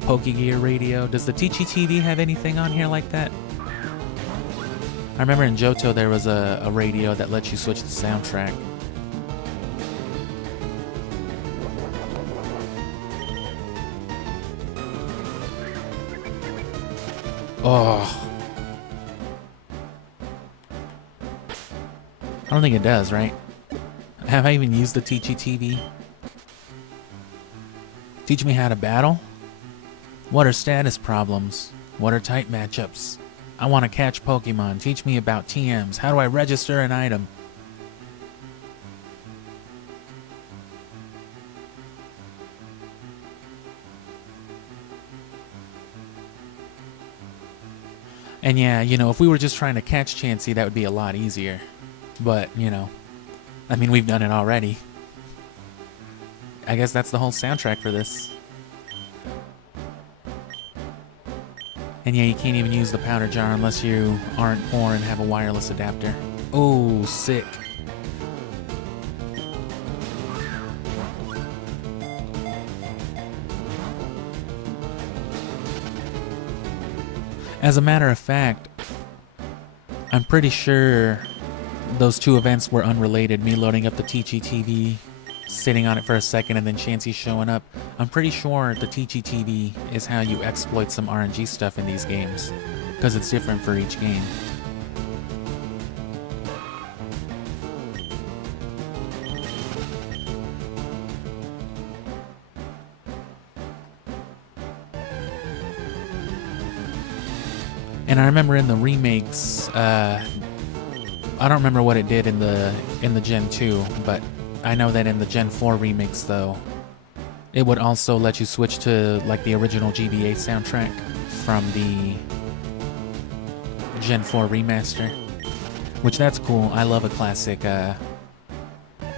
Pokegear radio. Does the Teachy TV have anything on here like that? I remember in Johto there was a radio that lets you switch the soundtrack. Oh. I don't think it does, right? Have I even used the Teachy TV? Teach me how to battle? What are status problems? What are type matchups? I want to catch Pokemon. Teach me about TMs. How do I register an item? And yeah, you know, if we were just trying to catch Chansey, that would be a lot easier. But, you know, I mean, we've done it already. I guess that's the whole soundtrack for this. And yeah, you can't even use the powder jar unless you aren't poor and have a wireless adapter. Oh, sick. As a matter of fact, I'm pretty sure those two events were unrelated. Me loading up the Teachy TV sitting on it for a second and then Chansey showing up. I'm pretty sure the TGTV is how you exploit some RNG stuff in these games, because it's different for each game. And I remember in the remakes, I don't remember what it did in the Gen 2, but I know that in the Gen 4 remakes, though, it would also let you switch to like the original GBA soundtrack from the Gen 4 remaster, which that's cool. I love a classic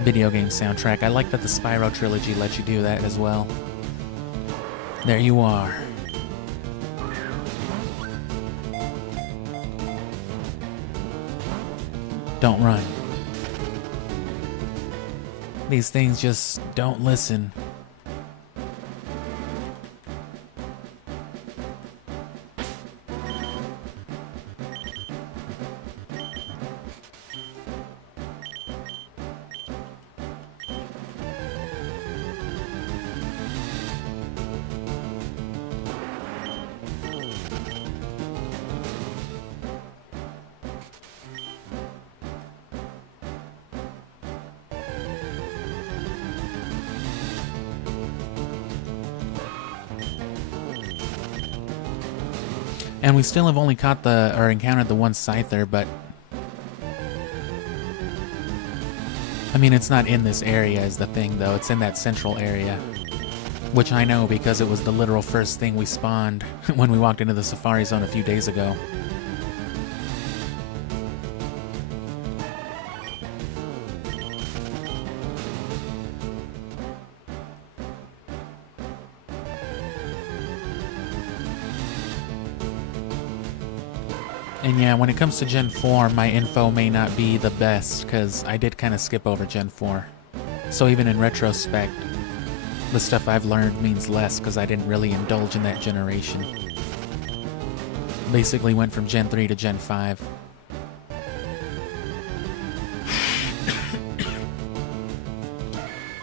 video game soundtrack. I like that the Spyro trilogy lets you do that as well. There you are. Don't run. These things just don't listen. And we still have only caught or encountered the one Scyther, but I mean, it's not in this area is the thing, though. It's in that central area, which I know because it was the literal first thing we spawned when we walked into the Safari Zone a few days ago. And yeah, when it comes to Gen 4, my info may not be the best, because I did kind of skip over Gen 4. So even in retrospect, the stuff I've learned means less, because I didn't really indulge in that generation. Basically went from Gen 3 to Gen 5.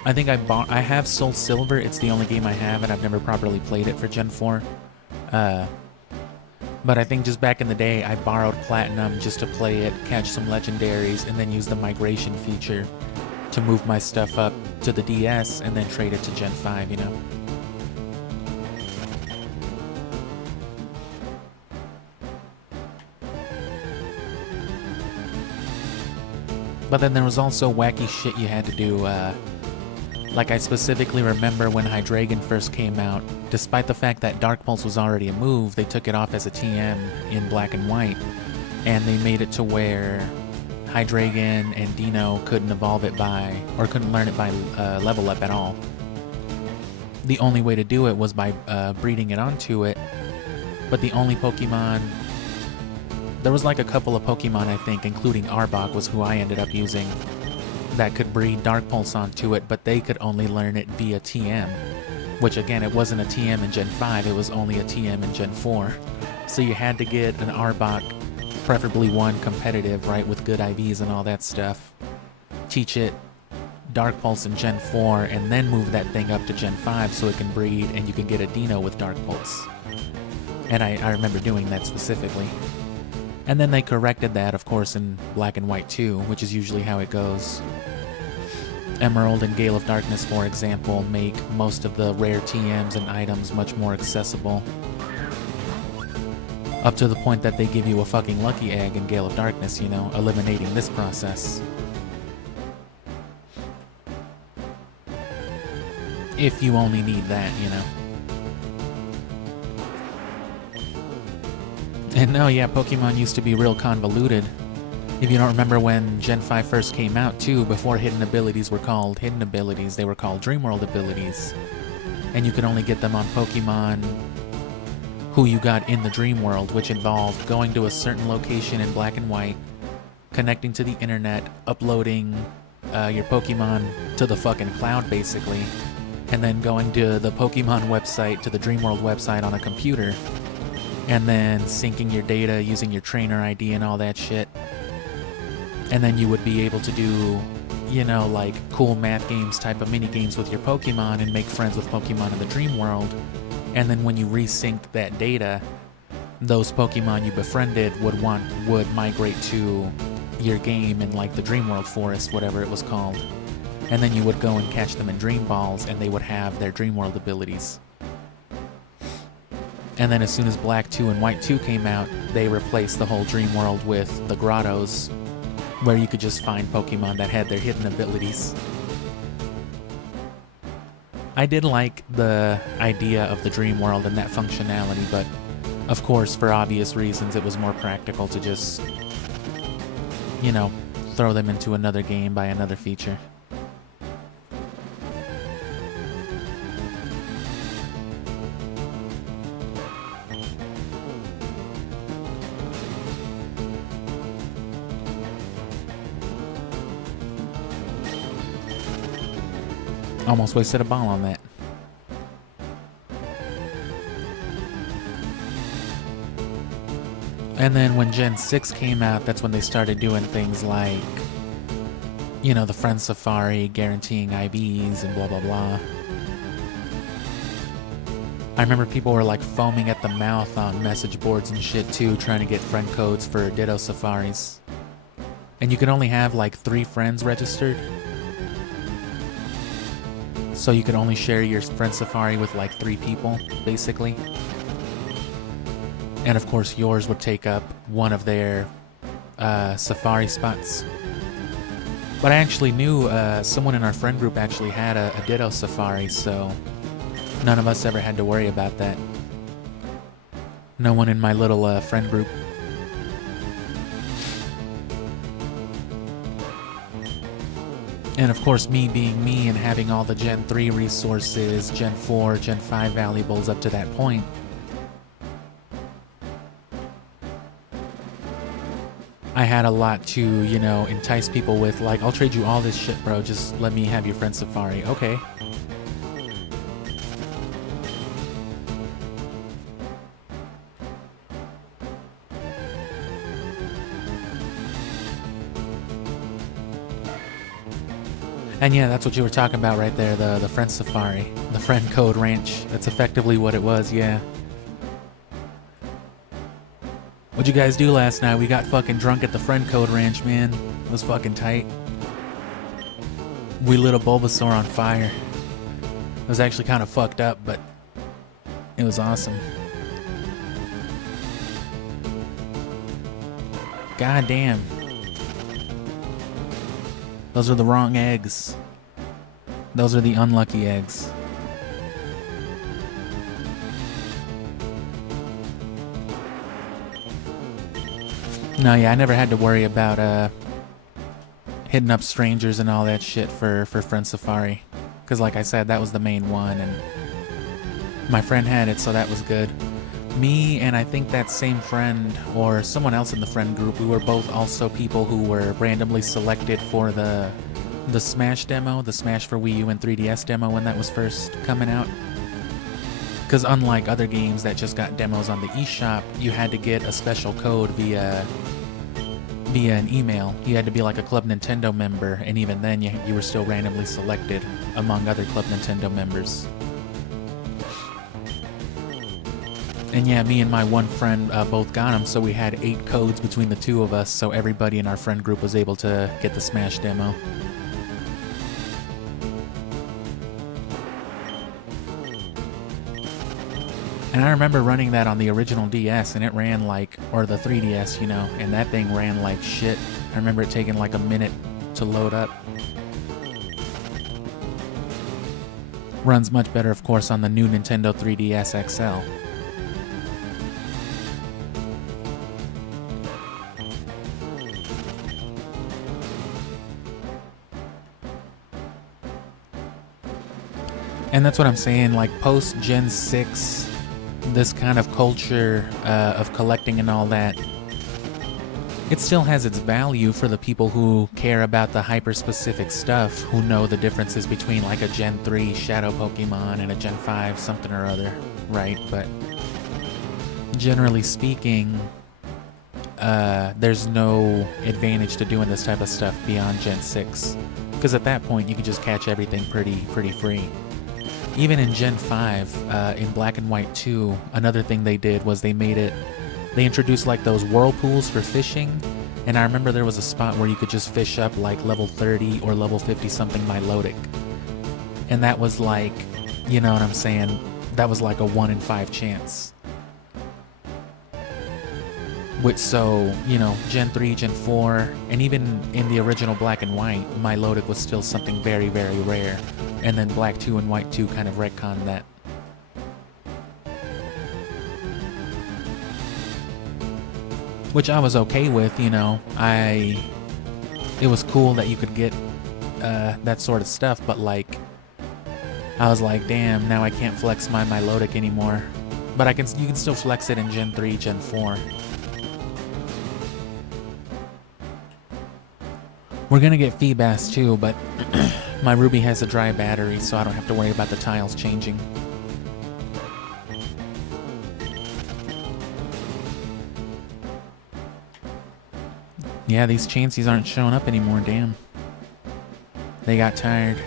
I think I have Soul Silver. It's the only game I have, and I've never properly played it for Gen 4. But I think just back in the day, I borrowed Platinum just to play it, catch some legendaries, and then use the migration feature to move my stuff up to the DS and then trade it to Gen 5, you know? But then there was also wacky shit you had to do, like I specifically remember when Hydreigon first came out, despite the fact that Dark Pulse was already a move, they took it off as a TM in Black and White, and they made it to where Hydreigon and Dino couldn't evolve it by, or couldn't learn it by level up at all. The only way to do it was by breeding it onto it, but the only Pokemon... There was like a couple of Pokemon, I think, including Arbok was who I ended up using, that could breed Dark Pulse onto it, but they could only learn it via TM. Which again, it wasn't a TM in Gen 5, it was only a TM in Gen 4. So you had to get an Arbok, preferably one competitive, right, with good IVs and all that stuff. Teach it Dark Pulse in Gen 4, and then move that thing up to Gen 5 so it can breed, and you can get a Dino with Dark Pulse. And I remember doing that specifically. And then they corrected that, of course, in Black and White 2, which is usually how it goes. Emerald and Gale of Darkness, for example, make most of the rare TMs and items much more accessible. Up to the point that they give you a fucking lucky egg in Gale of Darkness, you know, eliminating this process. If you only need that, you know. And no, yeah, Pokemon used to be real convoluted. If you don't remember when Gen 5 first came out, too, before hidden abilities were called hidden abilities, they were called Dreamworld abilities. And you could only get them on Pokemon who you got in the Dreamworld, which involved going to a certain location in Black and White, connecting to the internet, uploading your Pokemon to the fucking cloud, basically, and then going to the Pokemon website, to the Dreamworld website on a computer, and then syncing your data using your trainer ID and all that shit. And then you would be able to do you know, like cool math games type of mini games with your Pokemon and make friends with Pokemon in the dream world. And then when you resynced that data, those Pokemon you befriended would migrate to your game in like the Dream World Forest, whatever it was called. And then you would go and catch them in Dream Balls, and they would have their Dream World abilities. And then as soon as Black 2 and White 2 came out, they replaced the whole Dream World with the grottos, where you could just find Pokemon that had their hidden abilities. I did like the idea of the Dream World and that functionality, but of course, for obvious reasons, it was more practical to just, you know, throw them into another game by another feature. Almost wasted a ball on that. And then when Gen 6 came out, that's when they started doing things like, you know, the Friend Safari, guaranteeing IVs and blah, blah, blah. I remember people were like foaming at the mouth on message boards and shit too, trying to get friend codes for Ditto Safaris. And you could only have like 3 friends registered. So you could only share your Friend Safari with like 3 people, basically. And of course yours would take up one of their safari spots. But I actually knew someone in our friend group actually had a Ditto Safari, so none of us ever had to worry about that. No one in my little friend group. And of course, me being me and having all the Gen 3 resources, Gen 4, Gen 5 valuables up to that point, I had a lot to, you know, entice people with, like, I'll trade you all this shit, bro, just let me have your Friend Safari. Okay. And yeah, that's what you were talking about right there, the Friend Safari. The Friend Code Ranch. That's effectively what it was, yeah. What'd you guys do last night? We got fucking drunk at the Friend Code Ranch, man. It was fucking tight. We lit a Bulbasaur on fire. It was actually kind of fucked up, but it was awesome. God damn. Those are the wrong eggs. Those are the unlucky eggs. No, yeah, I never had to worry about hitting up strangers and all that shit for Friend Safari. Because like I said, that was the main one, and my friend had it, so that was good. Me and I think that same friend, or someone else in the friend group, we were both also people who were randomly selected for the Smash demo, the Smash for Wii U and 3DS demo when that was first coming out. Because unlike other games that just got demos on the eShop, you had to get a special code via an email. You had to be like a Club Nintendo member, and even then you were still randomly selected among other Club Nintendo members. And yeah, me and my one friend both got them, so we had 8 codes between the 2 of us, so everybody in our friend group was able to get the Smash demo. And I remember running that on the original DS, and it ran like, or the 3DS, you know, and that thing ran like shit. I remember it taking like a minute to load up. Runs much better, of course, on the new Nintendo 3DS XL. And that's what I'm saying, like post Gen 6, this kind of culture of collecting and all that, it still has its value for the people who care about the hyper-specific stuff, who know the differences between like a Gen 3 Shadow Pokemon and a Gen 5 something or other, right? But generally speaking, there's no advantage to doing this type of stuff beyond Gen 6. Because at that point, you could just catch everything pretty free. Even in Gen 5, in Black and White 2, another thing they did was they introduced like those whirlpools for fishing. And I remember there was a spot where you could just fish up like level 30 or level 50 something Milotic. And that was like, you know what I'm saying? That was like a 1 in 5 chance. Which, so, you know, Gen 3, Gen 4, and even in the original Black and White, Milotic was still something very rare. And then Black 2 and White 2 kind of retconned that. Which I was okay with, you know. It was cool that you could get that sort of stuff, but like, I was like, damn, now I can't flex my Milotic anymore. But you can still flex it in Gen 3, Gen 4. We're gonna get Feebas too, but my Ruby has a dry battery, so I don't have to worry about the tiles changing. Yeah, these Chanseys aren't showing up anymore, damn. They got tired.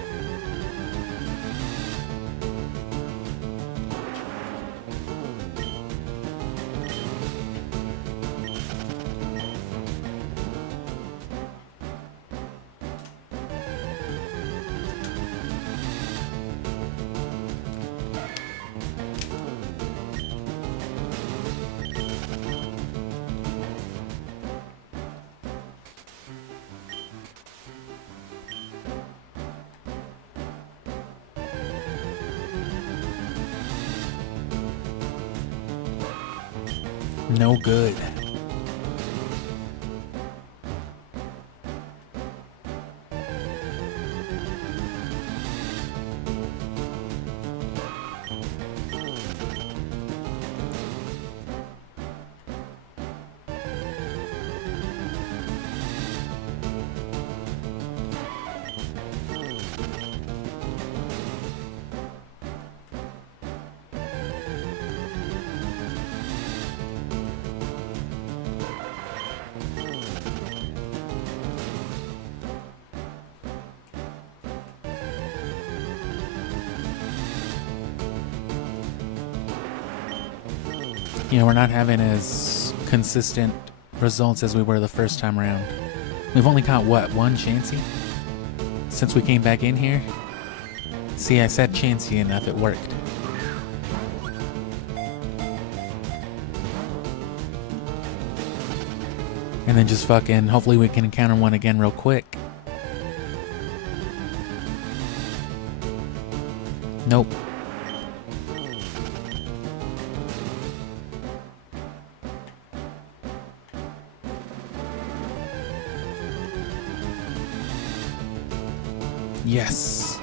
No good. You know, we're not having as consistent results as we were the first time around. We've only caught, what, one Chansey? Since we came back in here? See, I said Chansey enough, it worked. And then just fucking, hopefully we can encounter one again real quick. Nope. Yes.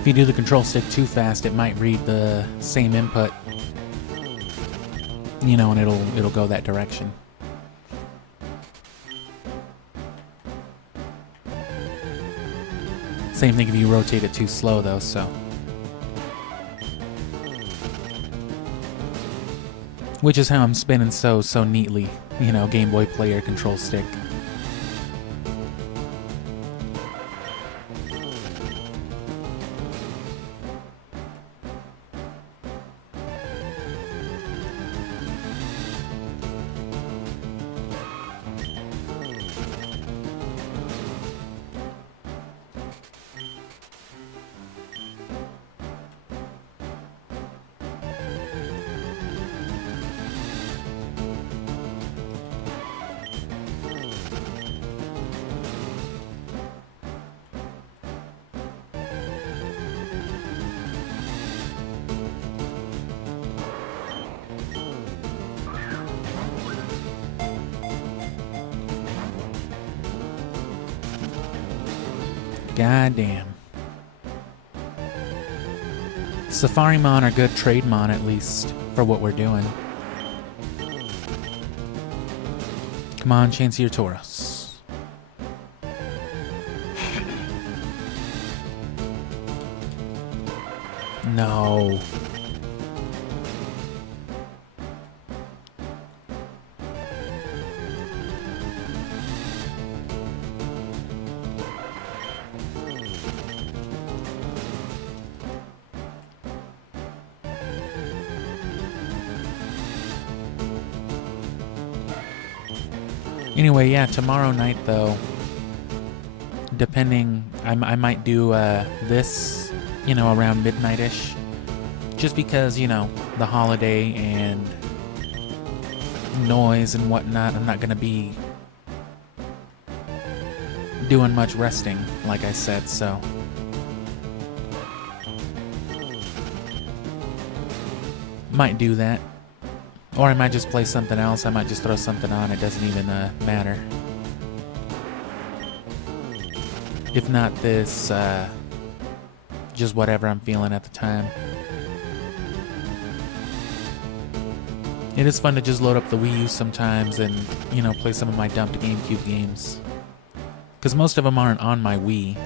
If you do the control stick too fast, it might read the same input, you know, and it'll go that direction. Same thing if you rotate it too slow though, so. Which is how I'm spinning so neatly, you know, Game Boy player control stick. Goddamn. Safarimon are good trade mon, at least, for what we're doing. Come on, Chansey Tauros. No. Anyway, yeah, tomorrow night, though, depending, I might do this, you know, around midnight-ish. Just because, you know, the holiday and noise and whatnot, I'm not going to be doing much resting, like I said, so. Might do that. Or I might just play something else. I might just throw something on. It doesn't even matter. If not this, just whatever I'm feeling at the time. It is fun to just load up the Wii U sometimes and, you know, play some of my dumped GameCube games. Because most of them aren't on my Wii.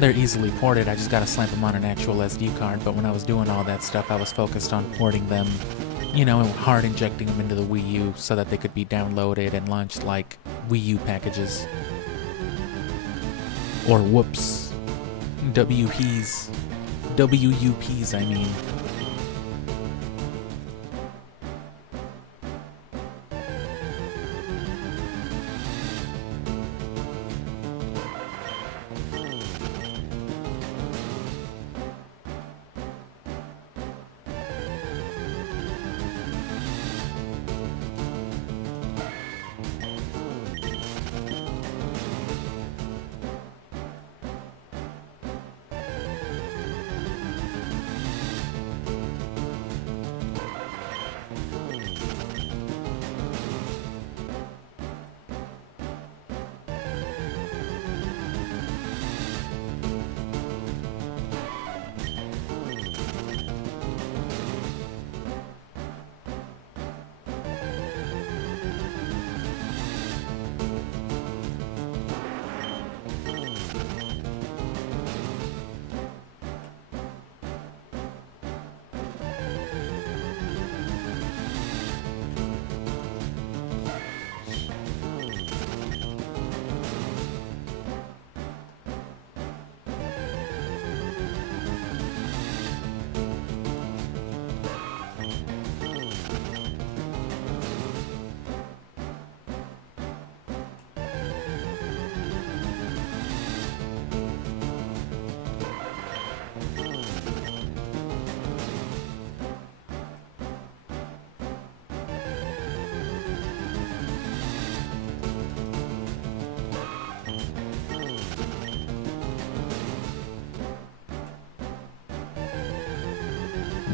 They're easily ported. I just gotta slam them on an actual SD card. But when I was doing all that stuff, I was focused on porting them, you know, and hard injecting them into the Wii U so that they could be downloaded and launched like Wii U packages. Or whoops. WUPs. WUPs, I mean.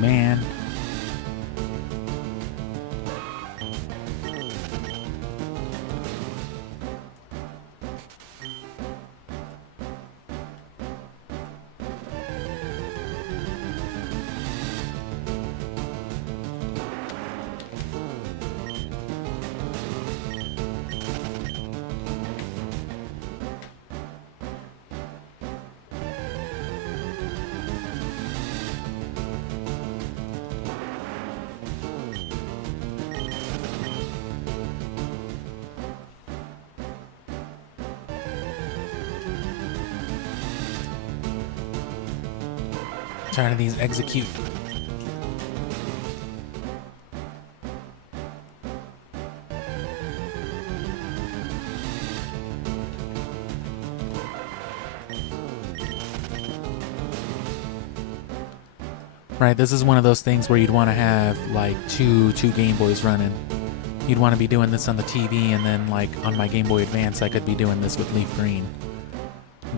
Man. Tired of these execute. Right, this is one of those things where you'd want to have like two Game Boys running. You'd want to be doing this on the TV, and then like on my Game Boy Advance I could be doing this with Leaf Green.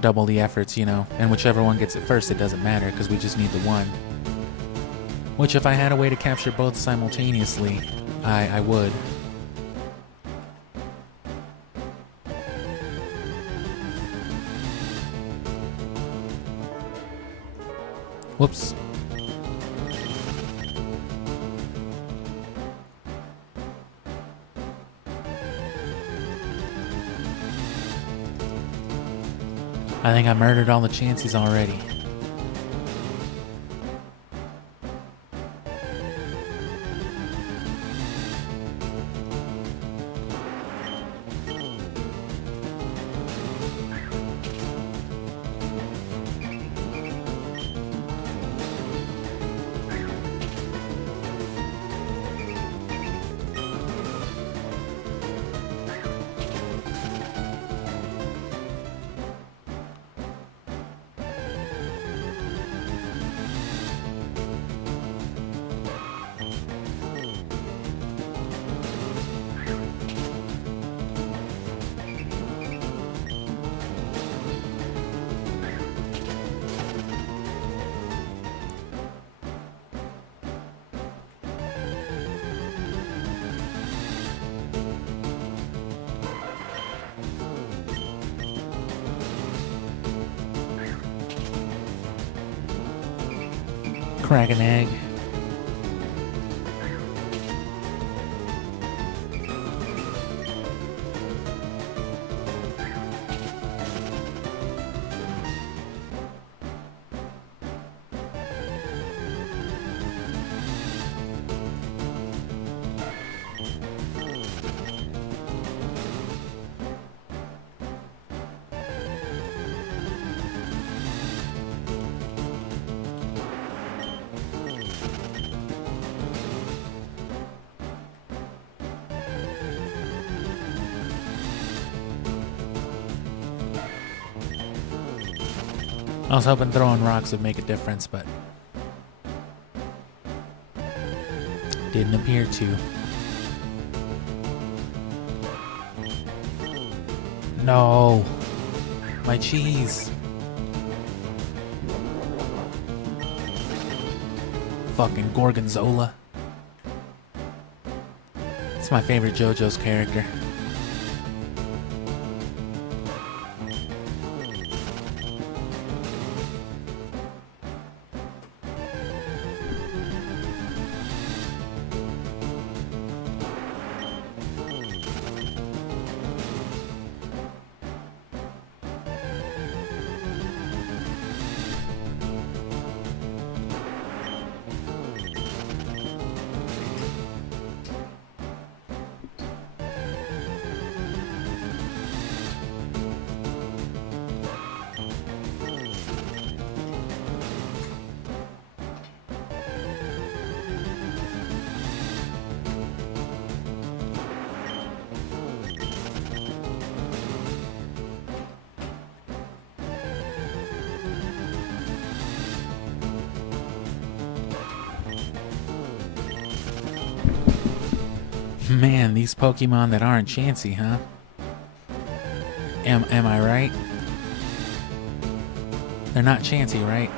Double the efforts, you know, and whichever one gets it first, it doesn't matter because we just need the one. Which, if I had a way to capture both simultaneously, I would. Whoops. I think I murdered all the chances already. Crack an egg. I was hoping throwing rocks would make a difference, but didn't appear to. No, my cheese. Fucking Gorgonzola. It's my favorite JoJo's character. Man, these Pokemon that aren't Chansey, huh? Am I right? They're not Chansey, right?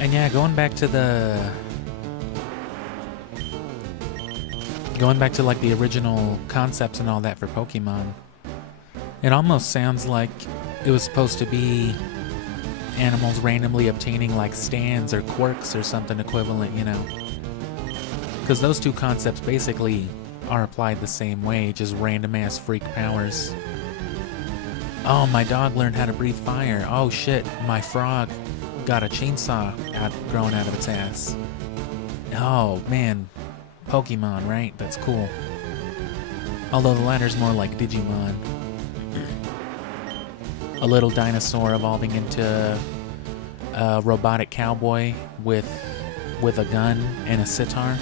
And yeah, going back to like the original concepts and all that for Pokemon, it almost sounds like it was supposed to be animals randomly obtaining like stands or quirks or something equivalent, you know? Because those two concepts basically are applied the same way, just random ass freak powers. Oh, my dog learned how to breathe fire. Oh shit, my frog got a chainsaw growing out of its ass. Oh man, Pokemon, right? That's cool. Although the latter's more like Digimon. A little dinosaur evolving into a robotic cowboy with with a gun and a sitar.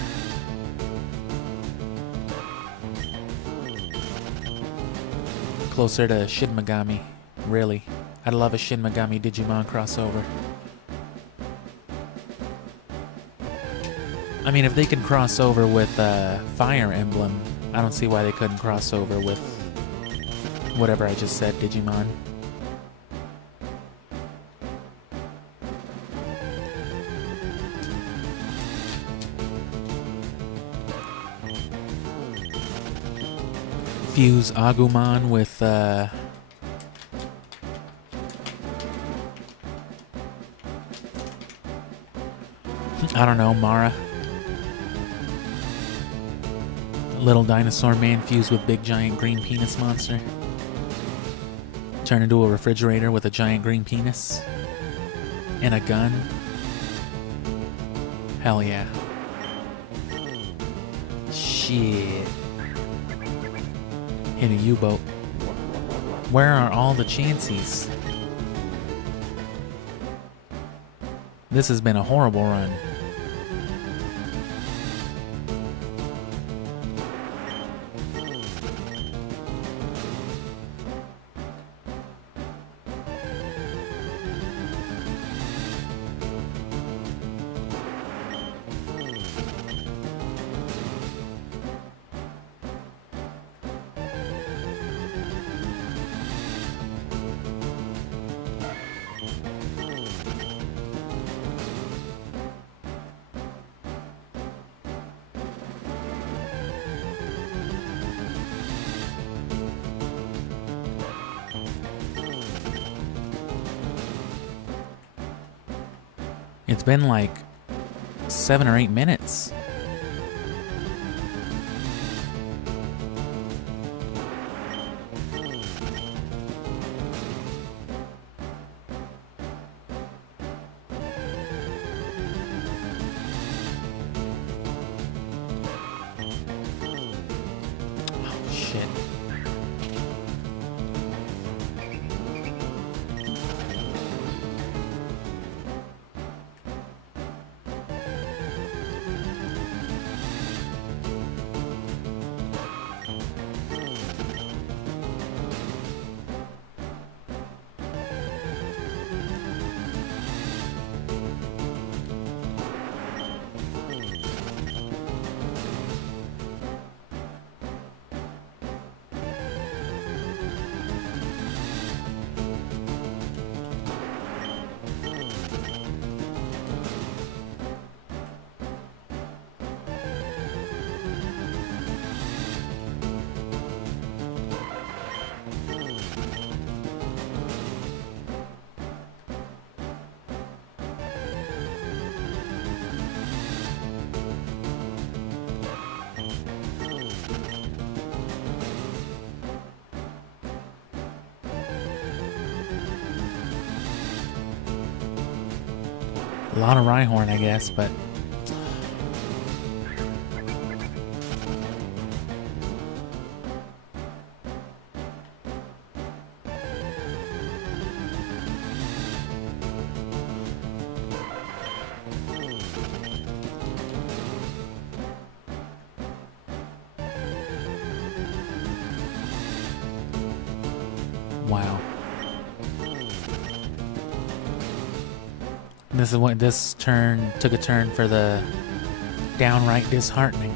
Closer to Shin Megami, really. I'd love a Shin Megami Digimon crossover. I mean, if they can cross over with Fire Emblem, I don't see why they couldn't cross over with whatever I just said, Digimon. Fuse Agumon with I don't know, Mara. Little dinosaur man fused with big giant green penis monster. Turn into a refrigerator with a giant green penis. And a gun. Hell yeah. Shit. Hit a U-boat. Where are all the chances? This has been a horrible run. It's been like 7 or 8 minutes. Oh, shit. A lot of Rhyhorn, I guess, but... Wow. This is what this turn took a turn for the downright disheartening.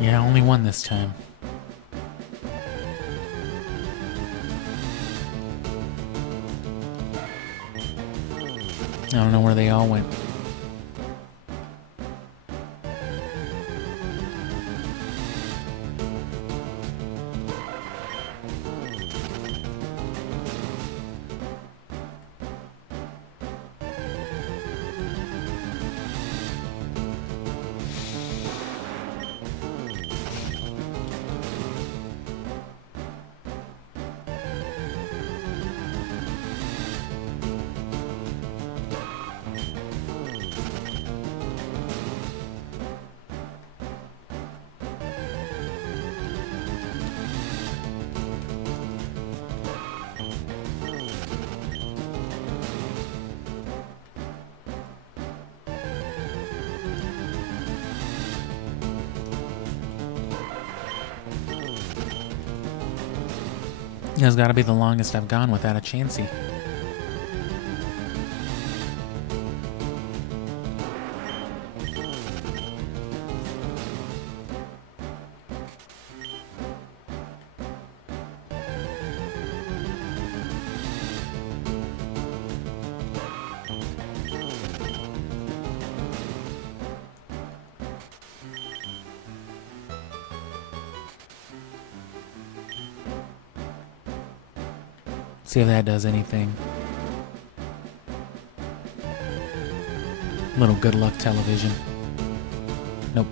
Yeah, only one this time. I don't know where they all went. That's gotta be the longest I've gone without a Chansey. See if that does anything. Little good luck television. Nope.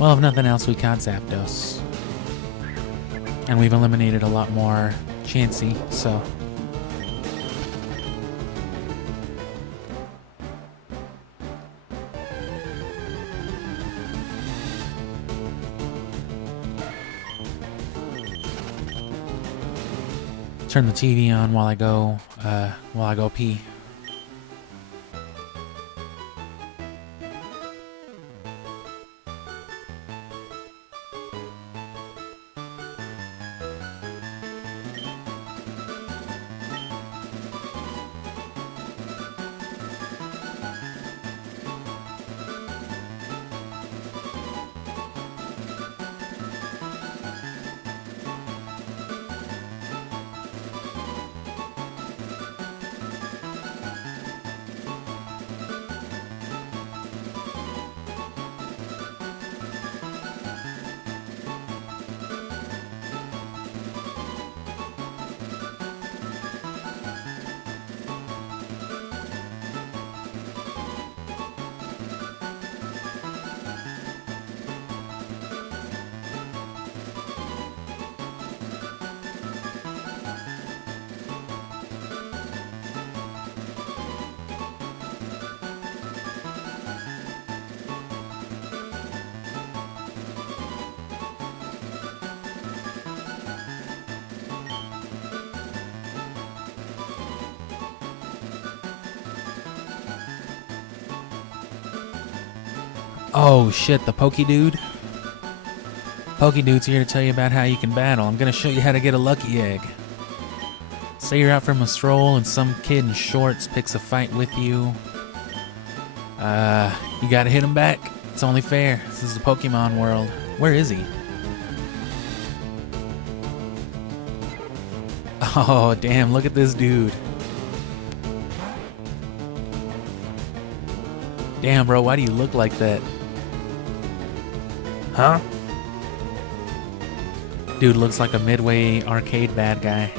Well, if nothing else, we caught Zapdos. And we've eliminated a lot more Chansey, so... Turn the TV on while I go pee. Oh shit, the Pokey Dude? Pokey Dude's here to tell you about how you can battle. I'm gonna show you how to get a lucky egg. Say you're out from a stroll and some kid in shorts picks a fight with you. You gotta hit him back. It's only fair. This is the Pokemon world. Where is he? Oh, damn, look at this dude. Damn, bro, why do you look like that? Huh? Dude looks like a Midway arcade bad guy.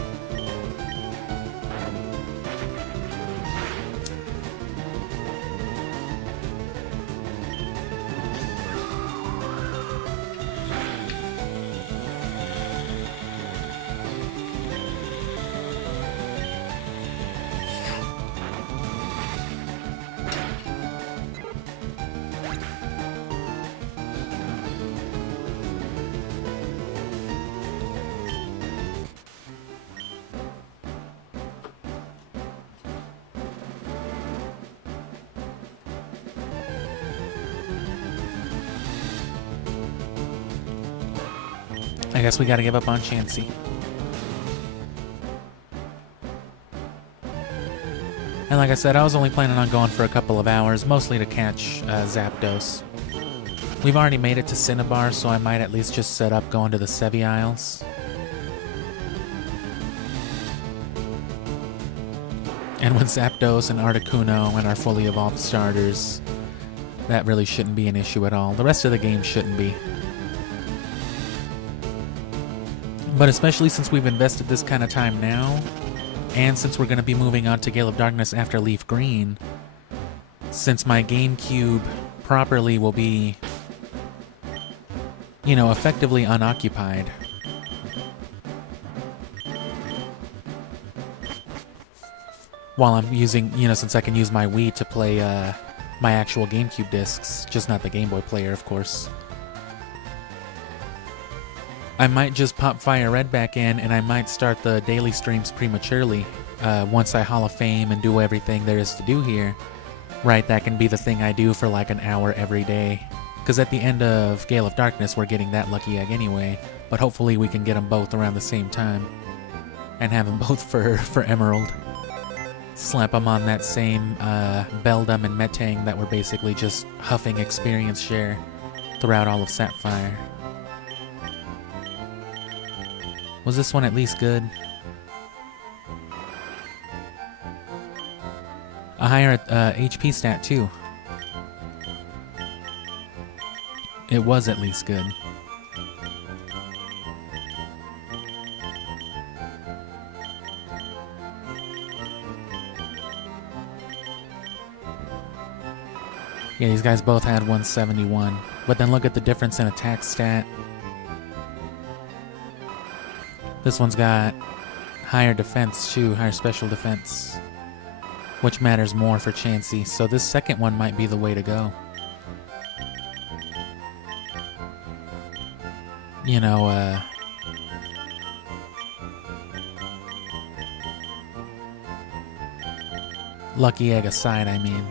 I guess we gotta give up on Chansey. And like I said, I was only planning on going for a couple of hours, mostly to catch Zapdos. We've already made it to Cinnabar, so I might at least just set up going to the Sevi Isles. And with Zapdos and Articuno and our fully evolved starters, that really shouldn't be an issue at all. The rest of the game shouldn't be. But especially since we've invested this kind of time now, and since we're going to be moving on to Gale of Darkness after Leaf Green, since my GameCube properly will be, you know, effectively unoccupied. While I'm using, you know, since I can use my Wii to play my actual GameCube discs, just not the Game Boy player, of course. I might just pop Fire Red back in, and I might start the daily streams prematurely. Once I Hall of Fame and do everything there is to do here, right, that can be the thing I do for like an hour every day. Because at the end of Gale of Darkness, we're getting that lucky egg anyway, but hopefully we can get them both around the same time. And have them both for Emerald. Slap them on that same Beldum and Metang that were basically just huffing experience share throughout all of Sapphire. Was this one at least good? A higher HP stat too. It was at least good. Yeah, these guys both had 171. But then look at the difference in attack stat. This one's got higher defense too, higher special defense, which matters more for Chansey. So this second one might be the way to go. You know, lucky egg aside, I mean.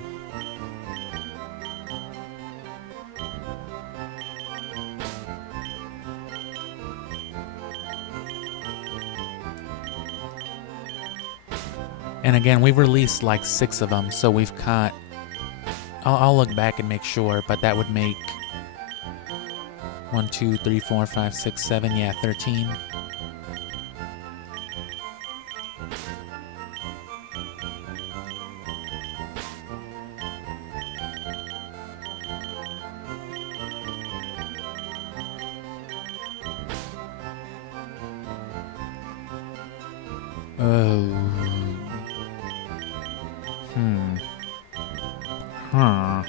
And again, we've released like 6 of them, so we've caught... I'll look back and make sure, but that would make 1, 2, 3, 4, 5, 6, 7, yeah, 13. Oh. Huh.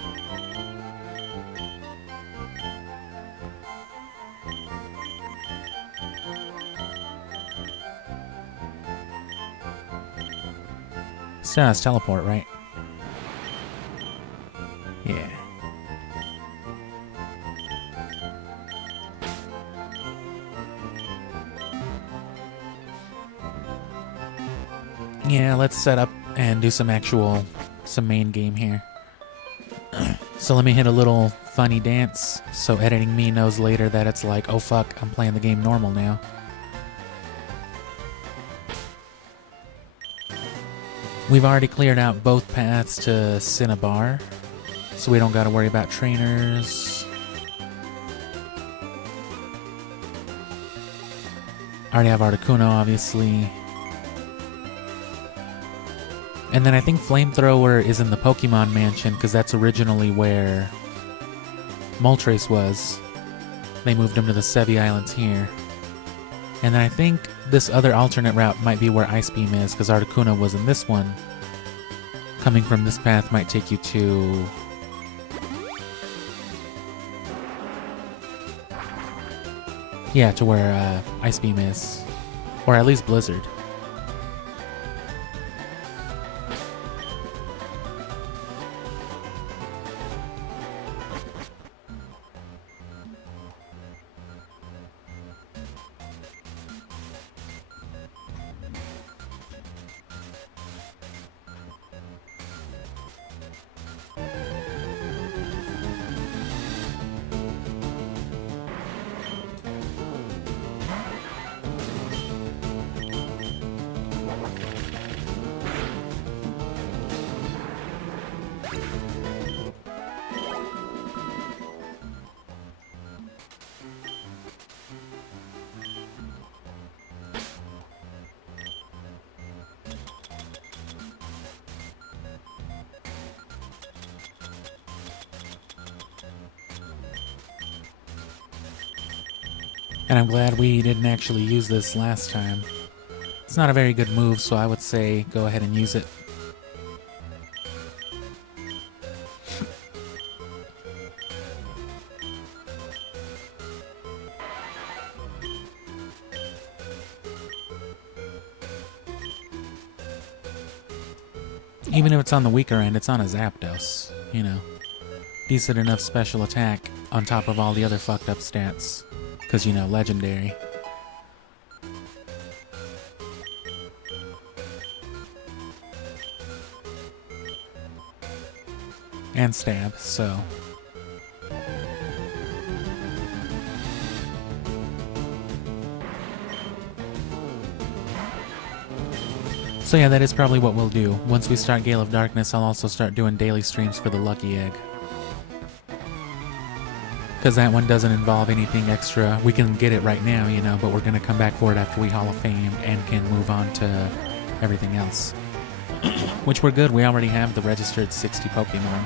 Still has teleport, right? Yeah. Yeah, let's set up and do some main game here. So let me hit a little funny dance so editing me knows later that it's like, oh fuck, I'm playing the game normal now. We've already cleared out both paths to Cinnabar, so we don't gotta worry about trainers. I already have Articuno, obviously. And then I think Flamethrower is in the Pokemon Mansion, because that's originally where Moltres was. They moved him to the Sevi Islands here. And then I think this other alternate route might be where Ice Beam is, because Articuno was in this one. Coming from this path might take you to... yeah, to where Ice Beam is. Or at least Blizzard. And I'm glad we didn't actually use this last time. It's not a very good move, so I would say go ahead and use it. Even if it's on the weaker end, it's on a Zapdos, you know. Decent enough special attack on top of all the other fucked up stats. Because, you know, legendary. And stab, so... So yeah, that is probably what we'll do. Once we start Gale of Darkness, I'll also start doing daily streams for the Lucky Egg. Because that one doesn't involve anything extra. We can get it right now, you know, but we're going to come back for it after we Hall of Fame and can move on to everything else. Which we're good, we already have the registered 60 Pokemon.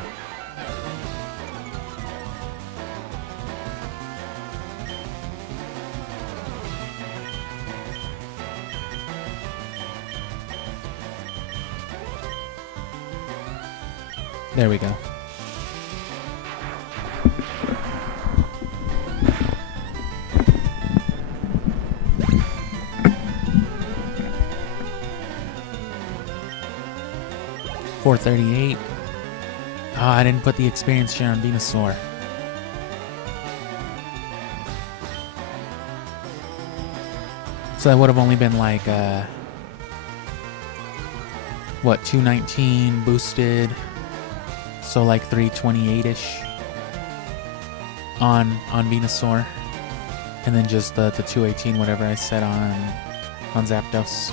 There we go. $438. Oh, I didn't put the experience share on Venusaur. So that would have only been like, what, 219 boosted? So like 328-ish on Venusaur. And then just the 218, whatever I said on Zapdos.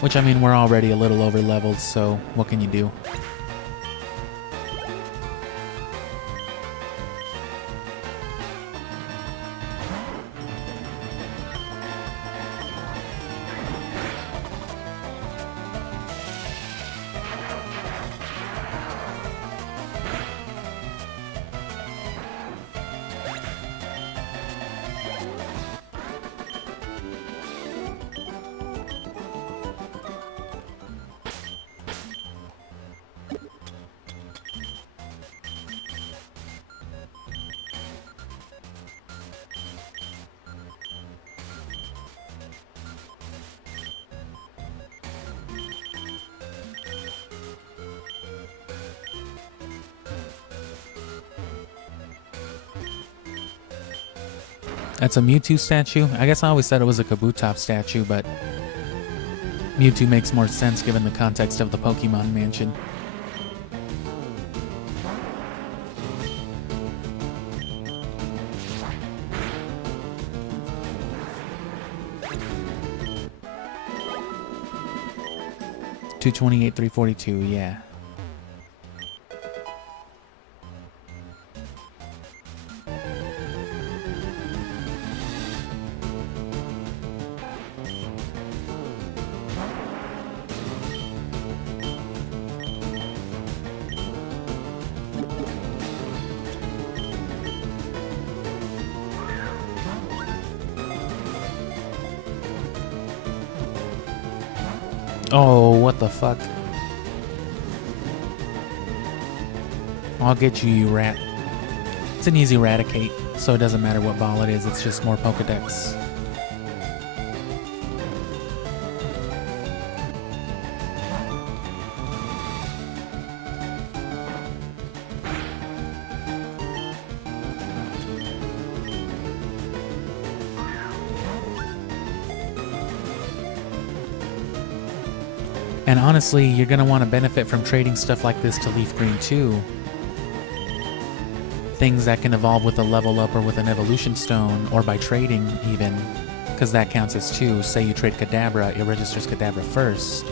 Which, I mean, we're already a little over leveled, so what can you do? That's a Mewtwo statue? I guess I always said it was a Kabutops statue, but Mewtwo makes more sense given the context of the Pokemon Mansion. $228, $342, yeah. Oh, what the fuck? I'll get you, you rat. It's an easy eradicate, so it doesn't matter what ball it is, it's just more Pokedex. And honestly, you're going to want to benefit from trading stuff like this to Leaf Green too. Things that can evolve with a level up or with an evolution stone, or by trading even, because that counts as two. Say you trade Kadabra, it registers Kadabra first.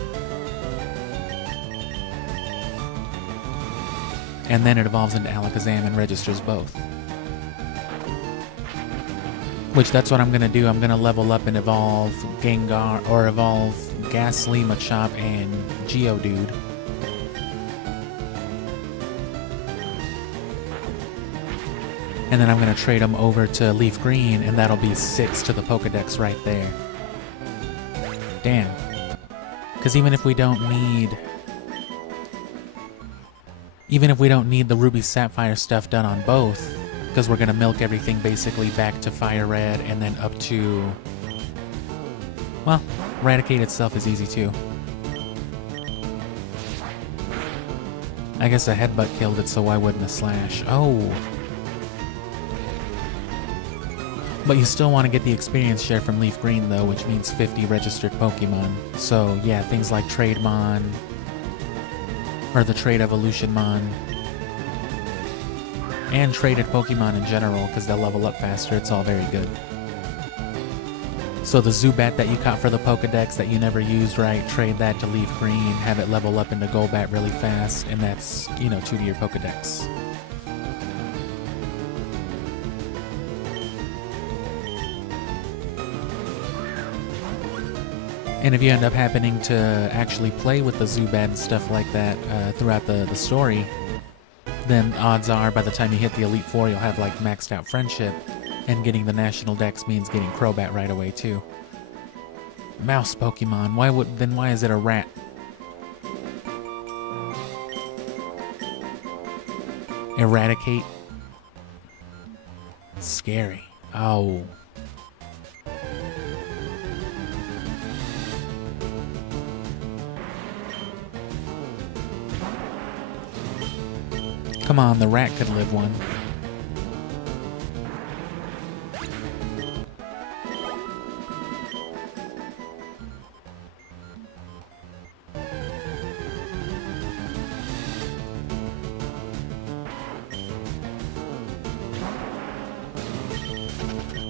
And then it evolves into Alakazam and registers both. Which, that's what I'm going to do. I'm going to level up and evolve Gengar, or evolve Ghastly, Machop, and Geodude. And then I'm going to trade them over to Leaf Green, and that'll be 6 to the Pokedex right there. Damn. Because even if we don't need the Ruby Sapphire stuff done on both, because we're going to milk everything basically back to Fire Red and then up to... Well, Eradicate itself is easy too. I guess a Headbutt killed it, so why wouldn't a Slash? Oh! But you still want to get the experience share from Leaf Green though, which means 50 registered Pokemon. So yeah, things like Trademon, or the Trade Evolutionmon, and traded Pokemon in general, because they'll level up faster. It's all very good. So the Zubat that you caught for the Pokedex that you never used, right, trade that to Leaf Green, have it level up into Golbat really fast, and that's, 2 to your Pokedex. And if you end up happening to actually play with the Zubat and stuff like that throughout the story, then odds are by the time you hit the Elite Four, you'll have like maxed out Friendship, and getting the National Dex means getting Crobat right away too. Mouse Pokemon, why is it a rat? Eradicate. Scary. Oh. Come on, the rat could live one.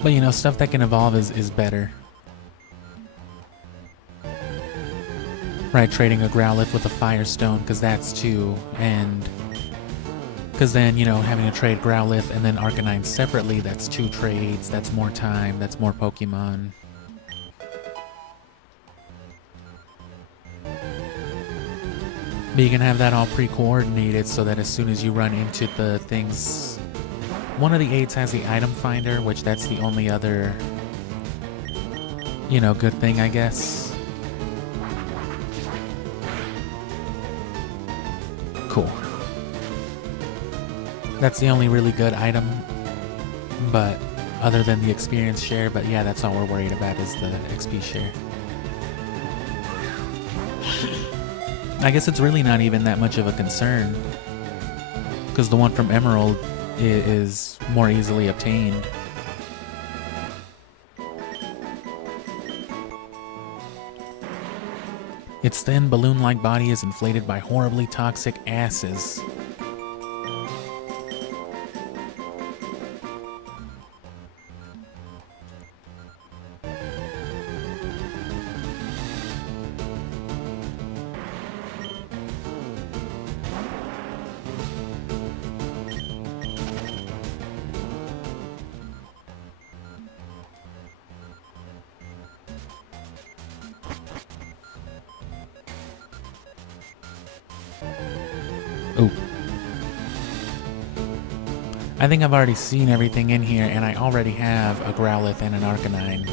But stuff that can evolve is better. Right, trading a Growlithe with a Firestone, because that's 2, and... Because then, having to trade Growlithe and then Arcanine separately, that's 2 trades, that's more time, that's more Pokemon. But you can have that all pre-coordinated so that as soon as you run into the things... One of the 8s has the item finder, which that's the only other, good thing, I guess. Cool. That's the only really good item, but other than the experience share, but yeah, that's all we're worried about is the XP share. I guess it's really not even that much of a concern, because the one from Emerald is more easily obtained. Its thin balloon-like body is inflated by horribly toxic asses. Oh. I think I've already seen everything in here, and I already have a Growlithe and an Arcanine.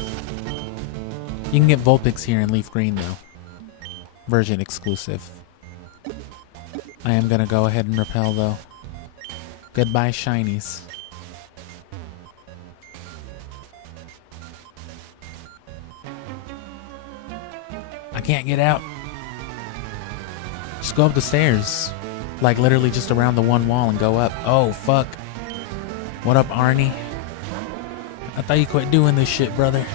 You can get Vulpix here in Leaf Green, though. Version exclusive. I am gonna go ahead and repel, though. Goodbye, shinies. I can't get out. Just go up the stairs. Like, literally just around the one wall and go up. Oh, fuck. What up, Arnie? I thought you quit doing this shit, brother.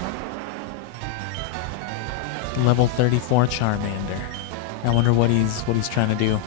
Level 34 Charmander. I wonder what he's trying to do.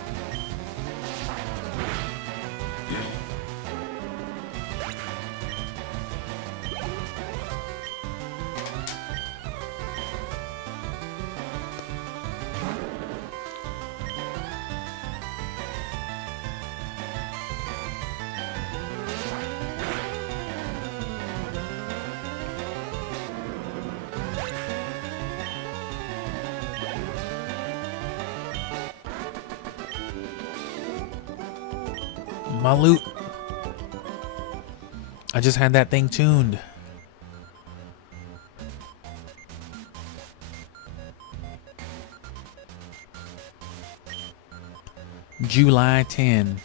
My loot. I just had that thing tuned. July 10.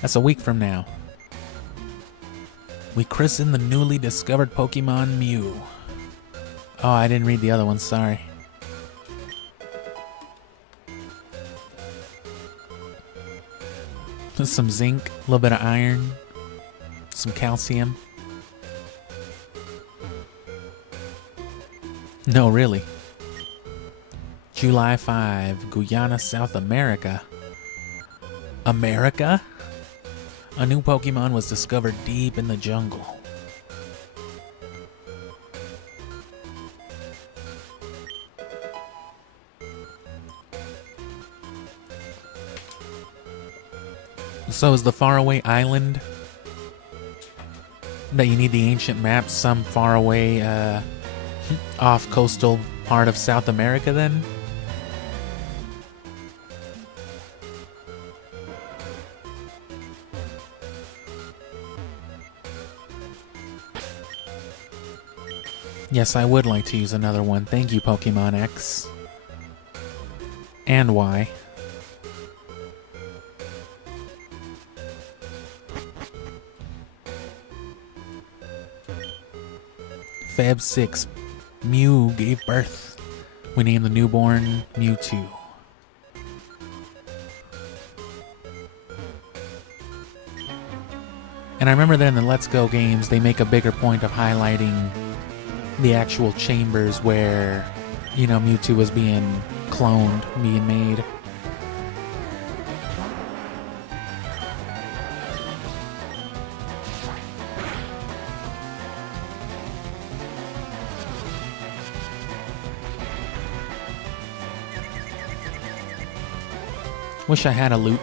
That's a week from now. We christen the newly discovered Pokemon Mew. Oh, I didn't read the other one, sorry. Some zinc, a little bit of iron, some calcium. No, really. July 5, Guyana, South America. America? A new Pokemon was discovered deep in the jungle. So is the faraway island that you need the ancient map some faraway off coastal part of South America then? Yes, I would like to use another one. Thank you, Pokemon X. And Y. Feb 6, Mew gave birth. We named the newborn Mewtwo. And I remember that in the Let's Go games, they make a bigger point of highlighting the actual chambers where, you know, Mewtwo was being cloned, being made. Wish I had a loot.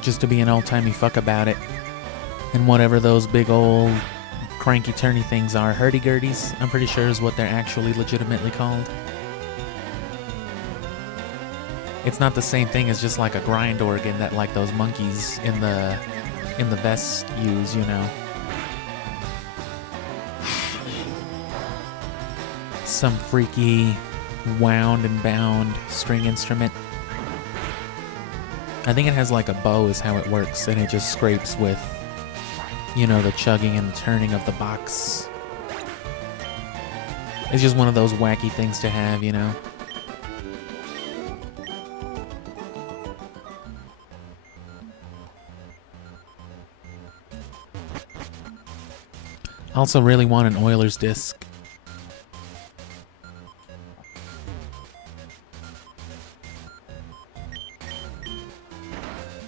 Just to be an old-timey fuck about it. And whatever those big old cranky-turny things are. Hurdy-gurdies, I'm pretty sure is what they're actually legitimately called. It's not the same thing as just like a grind organ that like those monkeys in the vest use, you know. Some freaky wound and bound string instrument. I think it has like a bow is how it works, and it just scrapes with, you know, the chugging and the turning of the box. It's just one of those wacky things to have, you know. I also really want an Oilers disc.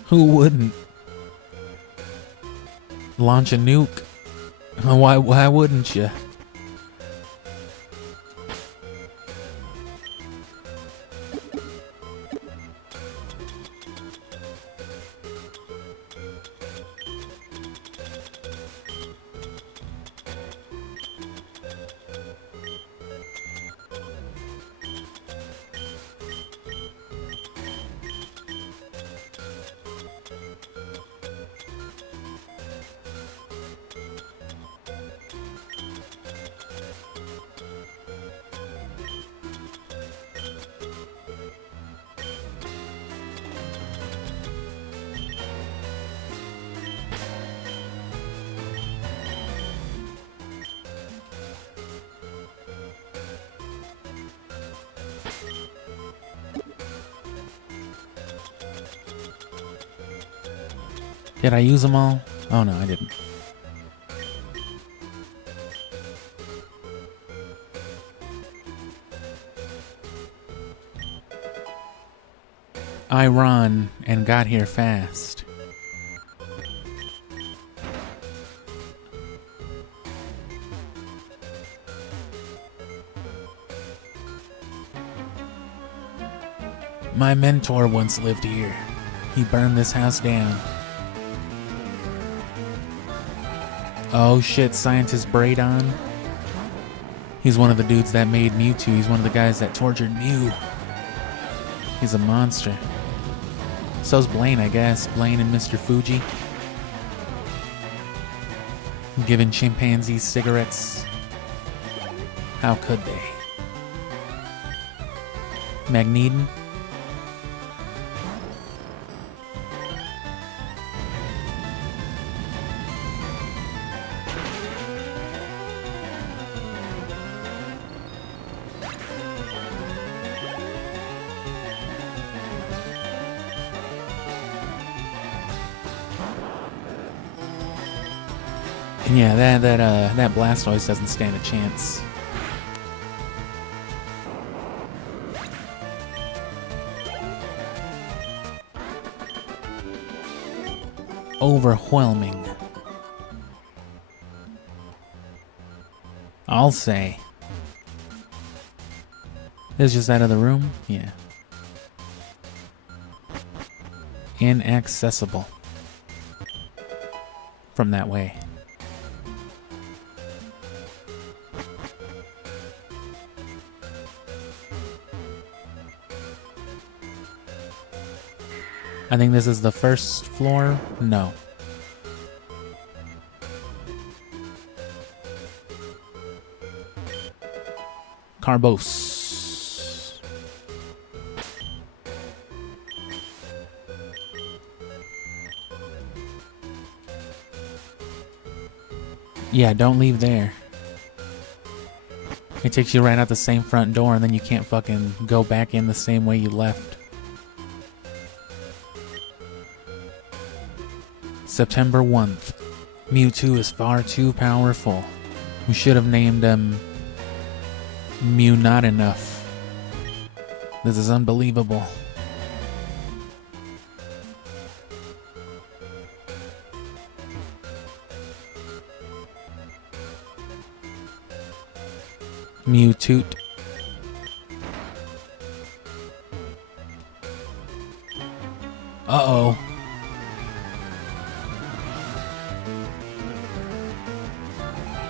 Who wouldn't? Launch a nuke. Why wouldn't you? Did I use them all? Oh no, I didn't. I run and got here fast. My mentor once lived here. He burned this house down. Oh shit, Scientist Braydon. He's one of the dudes that made Mewtwo. He's one of the guys that tortured Mew. He's a monster. So's Blaine, I guess. Blaine and Mr. Fuji. Giving chimpanzees cigarettes. How could they? Magneton? And yeah, that Blastoise doesn't stand a chance. Overwhelming. I'll say. It's just out of the room? Yeah. Inaccessible. From that way. I think this is the first floor. No. Carbos. Yeah, don't leave there. It takes you right out the same front door and then you can't fucking go back in the same way you left. September 1st. Mewtwo is far too powerful. We should have named him Mew Not Enough. This is unbelievable. Mewtoot. Uh-oh.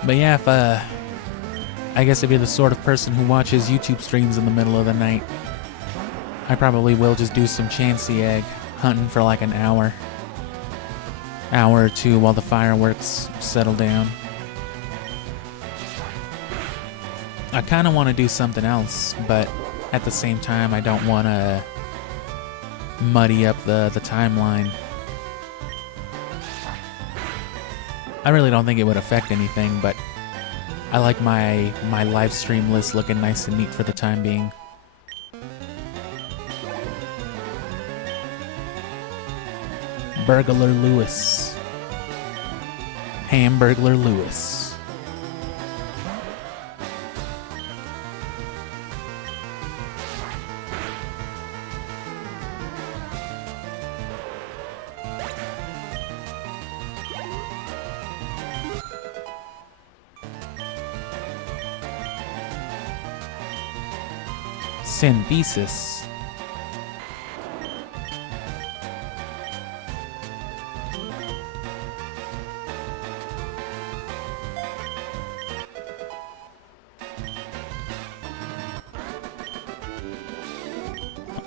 But yeah, if, I guess if you're the sort of person who watches YouTube streams in the middle of the night, I probably will just do some Chansey Egg hunting for like an hour. Hour or two while the fireworks settle down. I kind of want to do something else, but at the same time, I don't want to muddy up the timeline. I really don't think it would affect anything, but I like my live stream list looking nice and neat for the time being. Burglar Lewis. Hamburglar Lewis. Synthesis.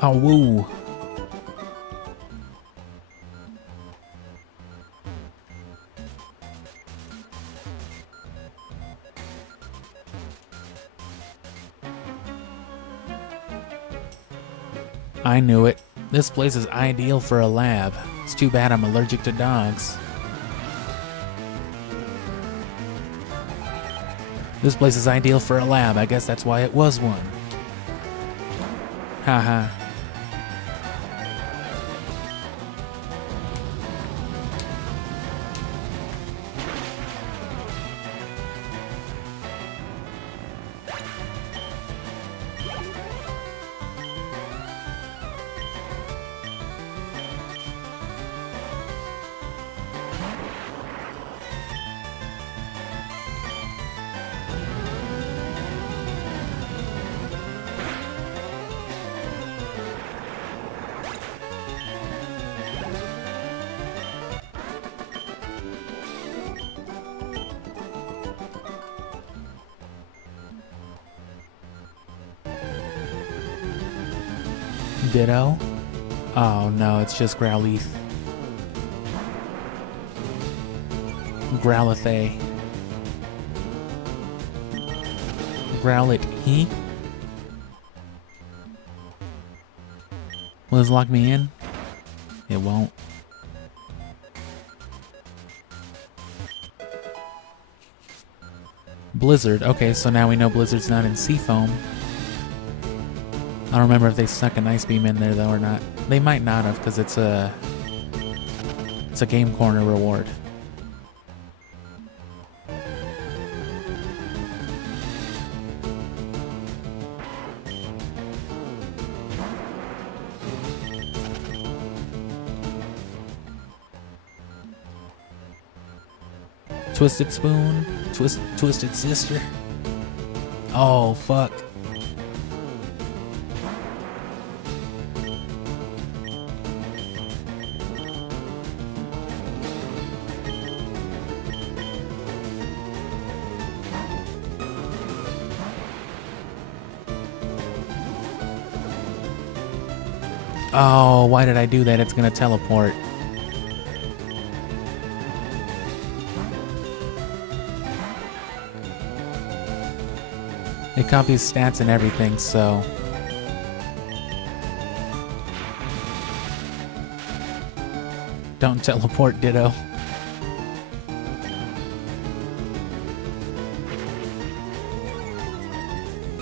Oh, woo. I knew it. This place is ideal for a lab. It's too bad I'm allergic to dogs. This place is ideal for a lab. I guess that's why it was one. Haha. Ditto? Oh no, it's just Growlithe. Growlithe. Growlithe he. Will this lock me in? It won't. Blizzard. Okay, so now we know Blizzard's not in Seafoam. I don't remember if they stuck an Ice Beam in there though or not. They might not have because it's a Game Corner reward. Twisted Spoon, Twisted Sister. Oh, fuck. Oh, why did I do that? It's gonna teleport. It copies stats and everything, so... Don't teleport, Ditto.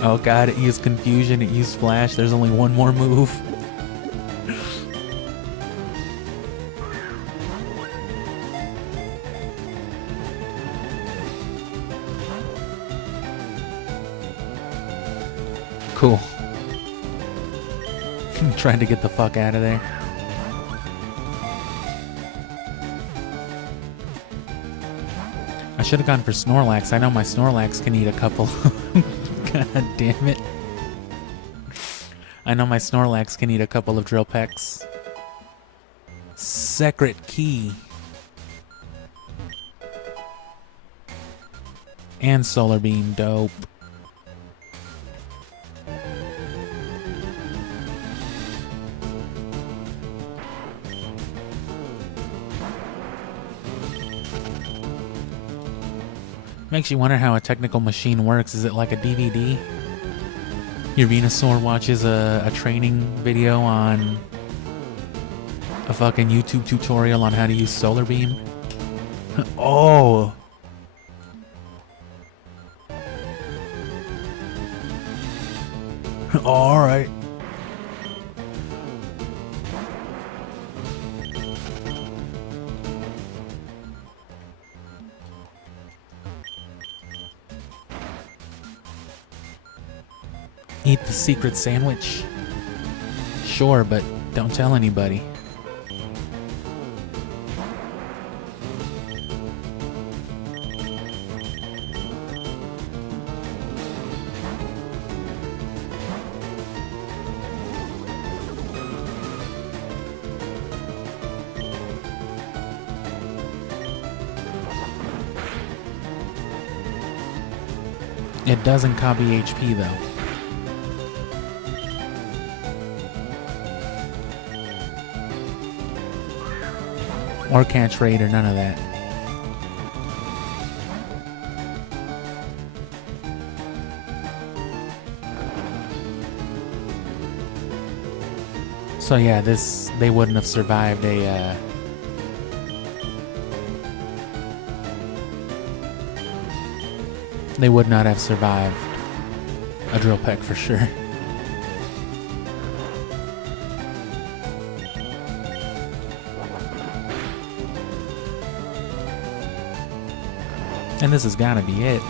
Oh god, it used Confusion, it used Flash, there's only one more move. Cool. I'm trying to get the fuck out of there. I should have gone for Snorlax. I know my Snorlax can eat a couple. God damn it. I know my Snorlax can eat a couple of Drill Pecks. Secret Key. And Solar Beam. Dope. Makes you wonder how a technical machine works. Is it like a DVD? Your Venusaur watches a training video on a fucking YouTube tutorial on how to use Solar Beam? Oh! Alright. Eat the secret sandwich? Sure, but don't tell anybody. It doesn't copy HP though. Or catch rate or none of that. So yeah, they wouldn't have survived a they would not have survived a Drill Peck for sure. And this has got to be it.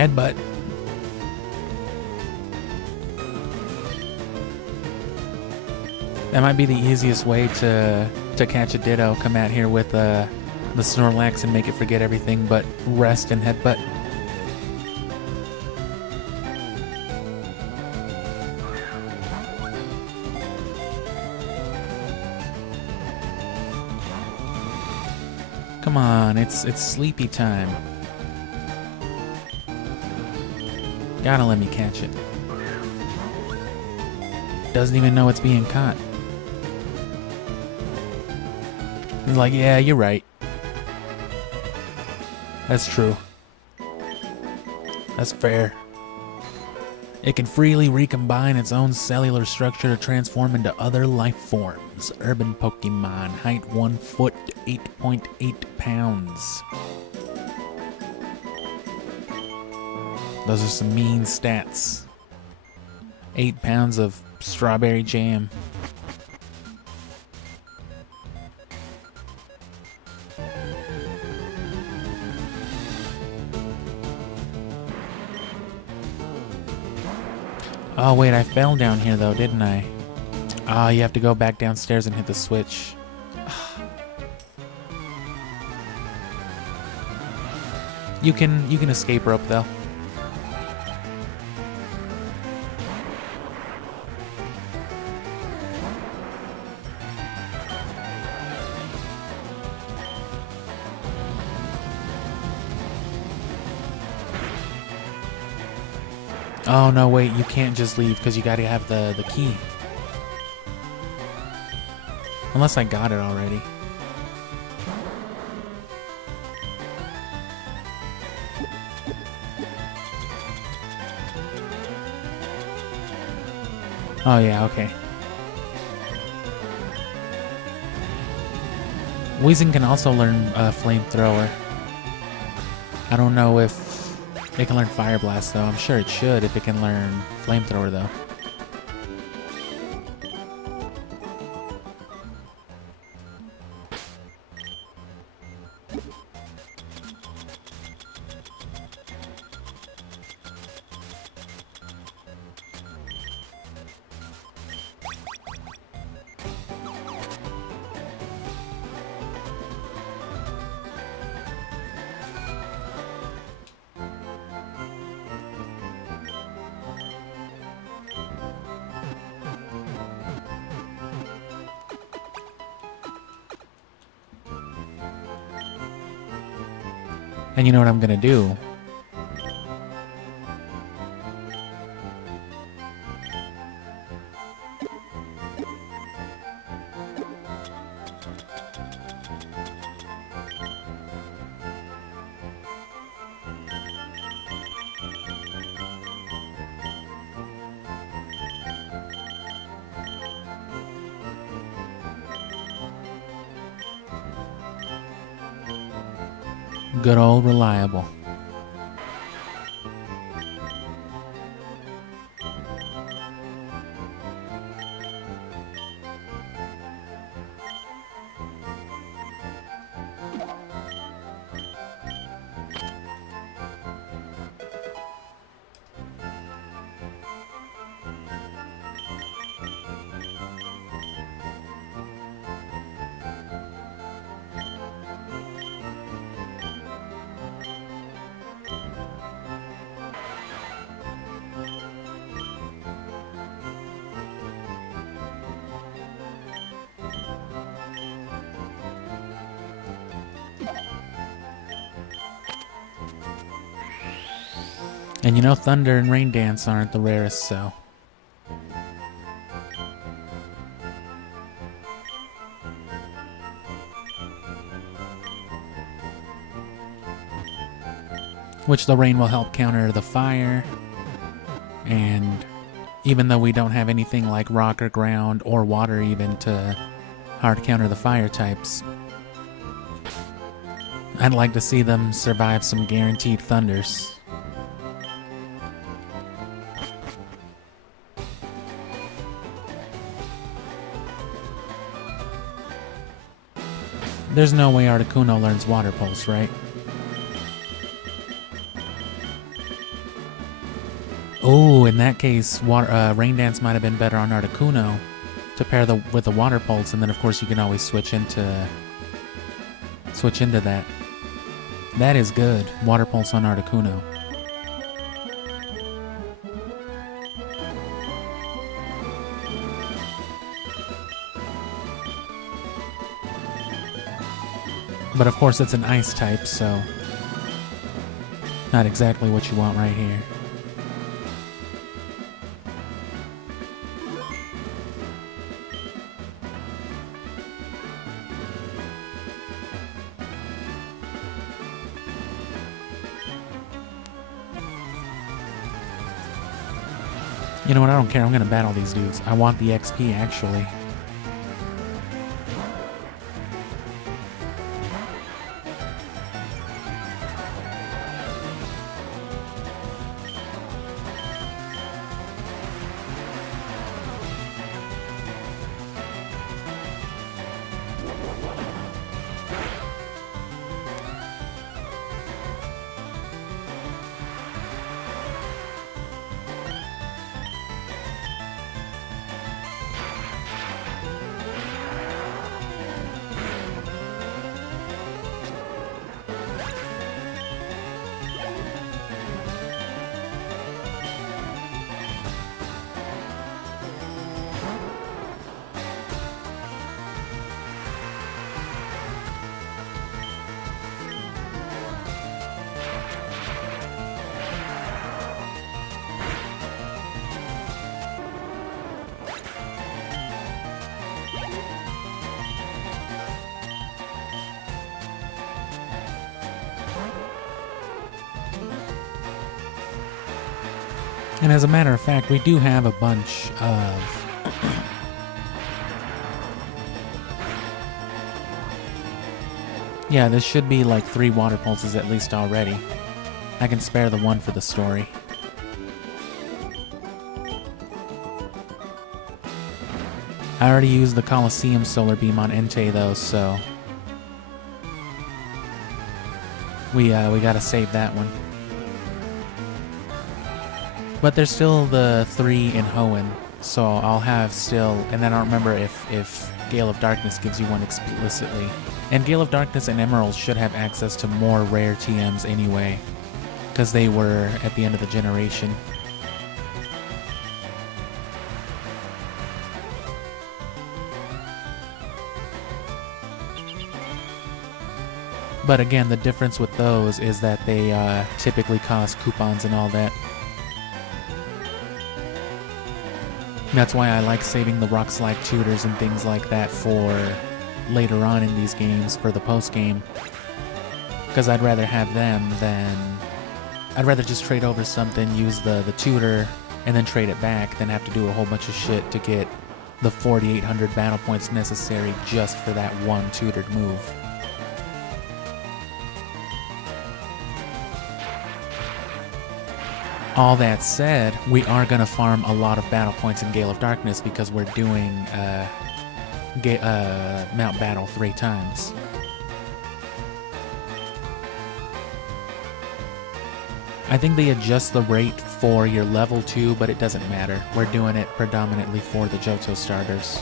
Headbutt. That might be the easiest way to to catch a Ditto come out here with the Snorlax and make it forget everything but rest and headbutt. Come on, it's sleepy time. Gotta let me catch it. Doesn't even know it's being caught. He's like, yeah, you're right. That's true. That's fair. It can freely recombine its own cellular structure to transform into other life forms. Urban Pokemon, height 1 foot, 8.8 pounds. Those are some mean stats. 8 pounds of strawberry jam. Oh wait, I fell down here though, didn't I? Oh, you have to go back downstairs and hit the switch. You can escape rope though. Oh no, wait, you can't just leave because you gotta have the key. Unless I got it already. Oh yeah, okay. Weezing can also learn Flamethrower. I don't know if it can learn Fire Blast though. I'm sure it should if it can learn Flamethrower though. And you know what I'm gonna do? Good old reliable. And you know Thunder and Rain Dance aren't the rarest, so... Which the rain will help counter the fire. And even though we don't have anything like rock or ground or water even to hard counter the fire types, I'd like to see them survive some guaranteed thunders. There's no way Articuno learns Water Pulse, right? Oh, in that case, Rain Dance might have been better on Articuno to pair with the water pulse, and then of course you can always switch into that. That is good. Water pulse on Articuno. But of course it's an ice type, so not exactly what you want right here. You know what, I don't care, I'm gonna battle these dudes. I want the XP, actually. And as a matter of fact, we do have a bunch of yeah, this should be like 3 water pulses at least already. I can spare the one for the story. I already used the Colosseum Solar Beam on Entei though, so we gotta save that one. But there's still the 3 in Hoenn, so I'll have still, and then I don't remember if Gale of Darkness gives you one explicitly. And Gale of Darkness and Emeralds should have access to more rare TMs anyway, because they were at the end of the generation. But again, the difference with those is that they typically cost coupons and all that. That's why I like saving the Rock Slide tutors and things like that for later on in these games for the post-game. Because I'd rather have them than... I'd rather just trade over something, use the tutor, and then trade it back than have to do a whole bunch of shit to get the 4,800 battle points necessary just for that one tutored move. All that said, we are going to farm a lot of battle points in Gale of Darkness because we're doing Mount Battle 3 times. I think they adjust the rate for your level 2, but it doesn't matter. We're doing it predominantly for the Johto starters.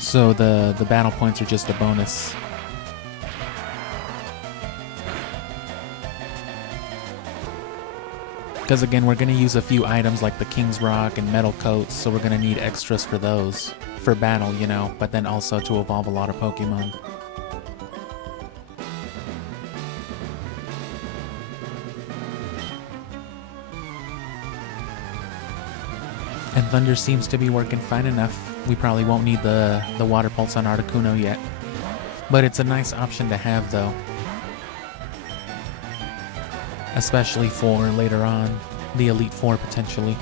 So the battle points are just a bonus. Because again, we're going to use a few items like the King's Rock and Metal Coats, so we're going to need extras for those. For battle, you know, but then also to evolve a lot of Pokemon. And Thunder seems to be working fine enough. We probably won't need the Water Pulse on Articuno yet. But it's a nice option to have though. Especially for later on, the Elite Four potentially.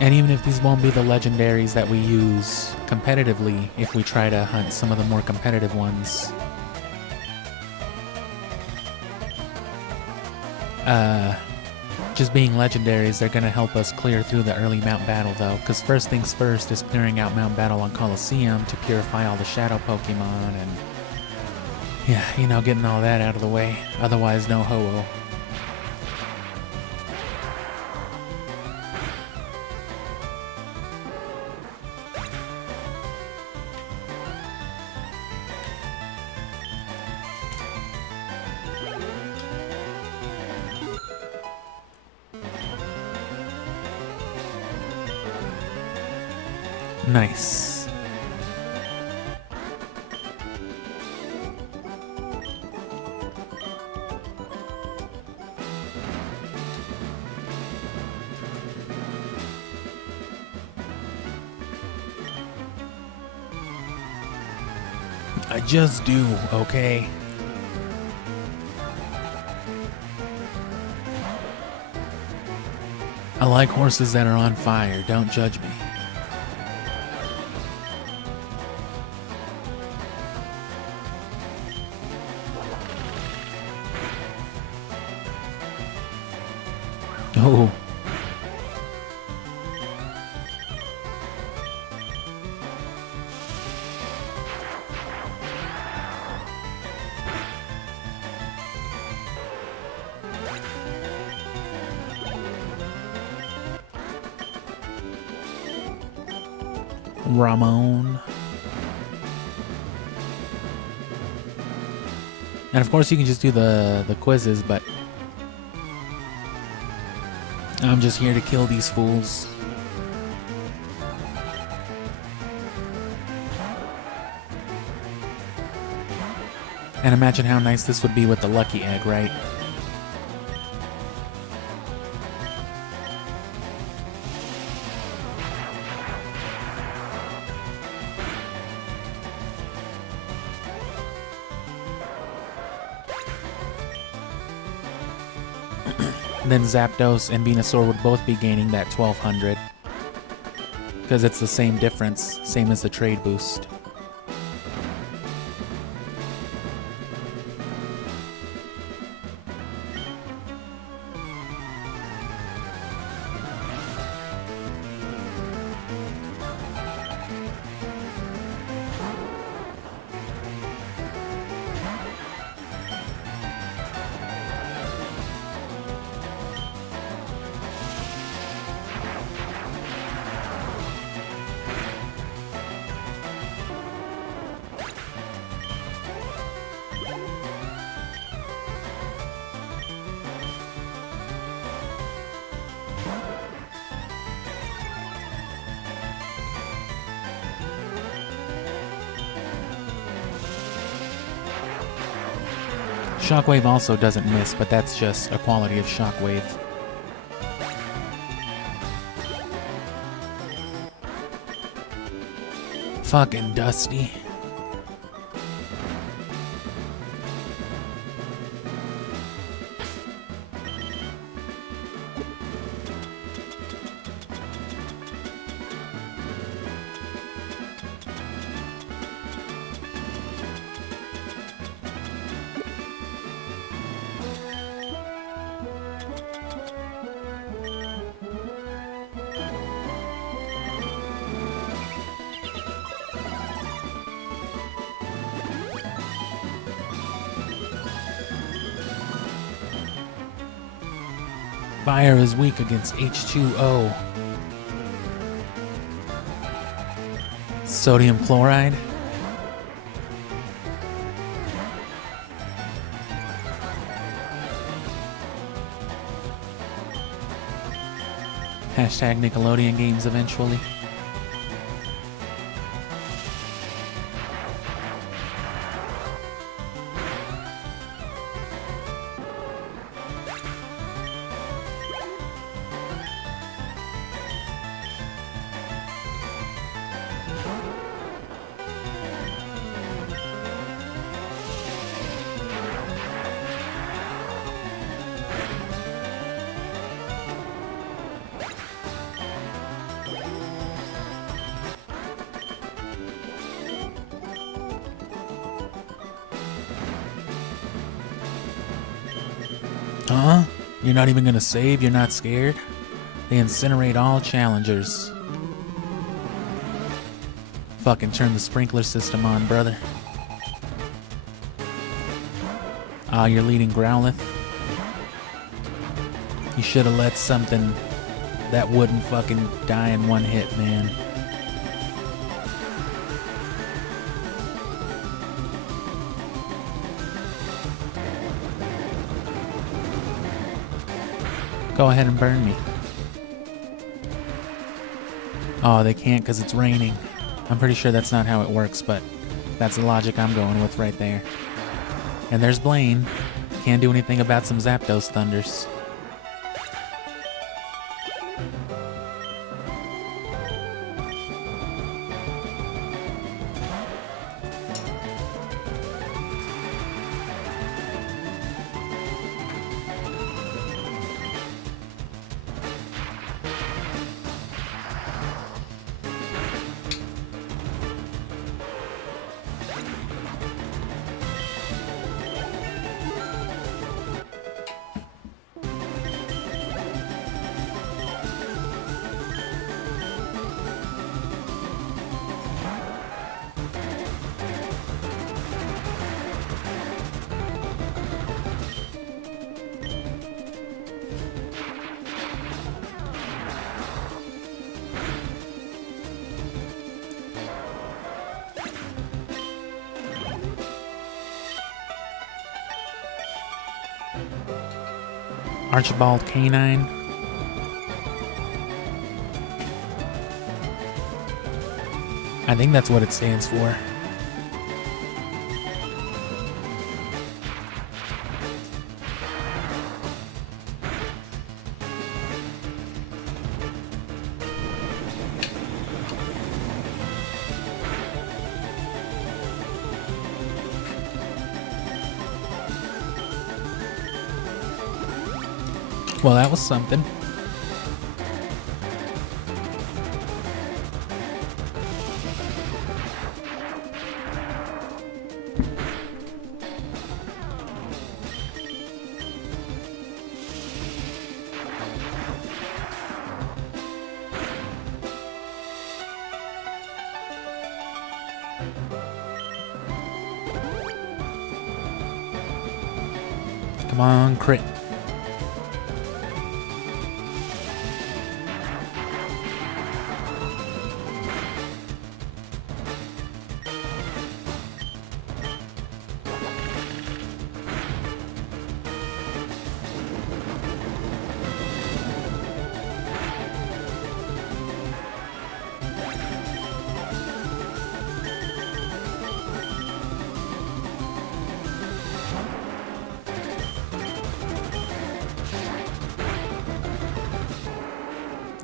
And even if these won't be the legendaries that we use competitively, if we try to hunt some of the more competitive ones, just being legendaries, they're going to help us clear through the early Mount Battle, though, because first things first is clearing out Mount Battle on Colosseum to purify all the shadow Pokemon and, yeah, you know, getting all that out of the way. Otherwise, no ho-oh. Nice. I just do, okay? I like horses that are on fire, don't judge me. Oh. Ramon. And of course you can just do the quizzes, but I'm just here to kill these fools. And imagine how nice this would be with the lucky egg, right? Then Zapdos and Venusaur would both be gaining that 1200. Because it's the same difference, same as the trade boost. Shockwave also doesn't miss, but that's just a quality of Shockwave. Fucking Dusty. Fire is weak against H2O. Sodium chloride. Hashtag Nickelodeon games eventually. You're not even gonna save? You're not scared? They incinerate all challengers. Fucking turn the sprinkler system on, brother. Ah, you're leading Growlithe. You should have let something that wouldn't fucking die in one hit, man. Go ahead and burn me. Oh, they can't because it's raining. I'm pretty sure that's not how it works, but that's the logic I'm going with right there. And there's Blaine. Can't do anything about some Zapdos thunders. Archibald Canine. I think that's what it stands for. Well, that was something. Come on, crit.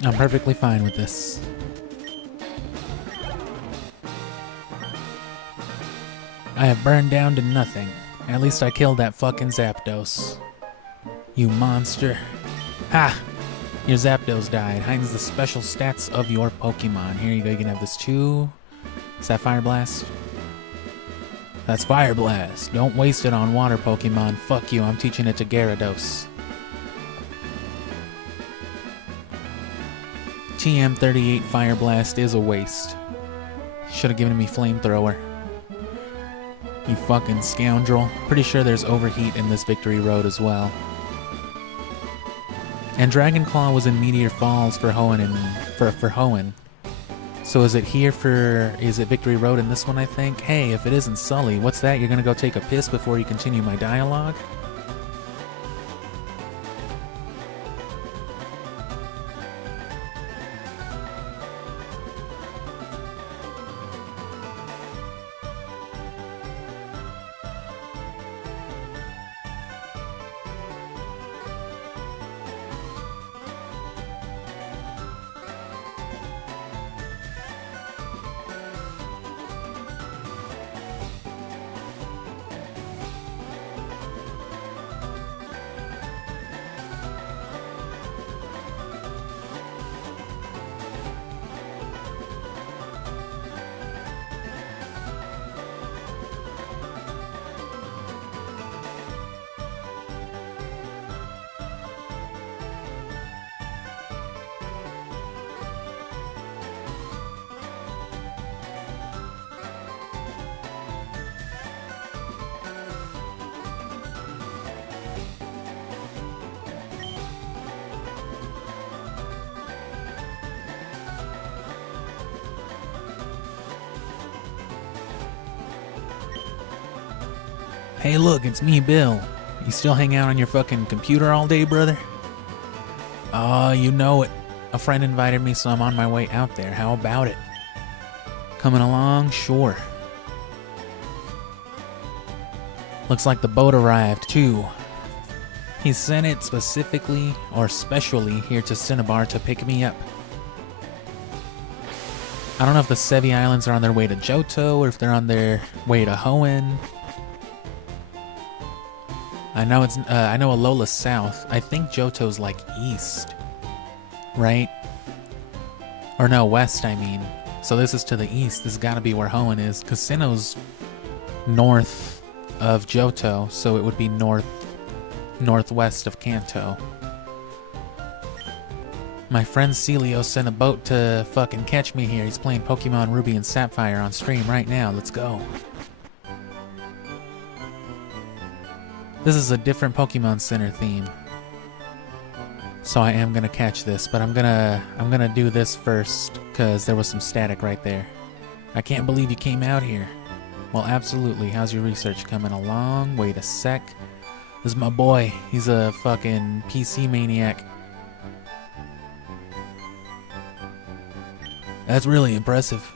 I'm perfectly fine with this. I have burned down to nothing. At least I killed that fucking Zapdos. You monster. Ha! Your Zapdos died. Hides the special stats of your Pokemon. Here you go, you can have this too. Is that Fire Blast? That's Fire Blast. Don't waste it on water Pokemon. Fuck you, I'm teaching it to Gyarados. TM38 Fire Blast is a waste. Should have given me Flamethrower. You fucking scoundrel. Pretty sure there's Overheat in this Victory Road as well. And Dragon Claw was in Meteor Falls for Hoenn and for Hoenn. So is it here for, is it Victory Road in this one, I think? Hey, if it isn't Sully, what's that? You're gonna go take a piss before you continue my dialogue? Hey look, it's me, Bill. You still hang out on your fucking computer all day, brother? Oh, you know it. A friend invited me, so I'm on my way out there. How about it? Coming along? Sure. Looks like the boat arrived, too. He sent it specifically, or specially, here to Cinnabar to pick me up. I don't know if the Sevi Islands are on their way to Johto, or if they're on their way to Hoenn. I know Alola's south. I think Johto's like east. Right? Or no, west, I mean. So this is to the east. This has got to be where Hoenn is. Because Sinnoh's north of Johto, so it would be northwest of Kanto. My friend Celio sent a boat to fucking catch me here. He's playing Pokemon Ruby and Sapphire on stream right now. Let's go. This is a different Pokemon Center theme. So I am gonna catch this, but I'm gonna do this first, cause there was some static right there. I can't believe you came out here. Well, absolutely. How's your research coming along? Wait a sec. This is my boy. He's a fucking PC maniac. That's really impressive.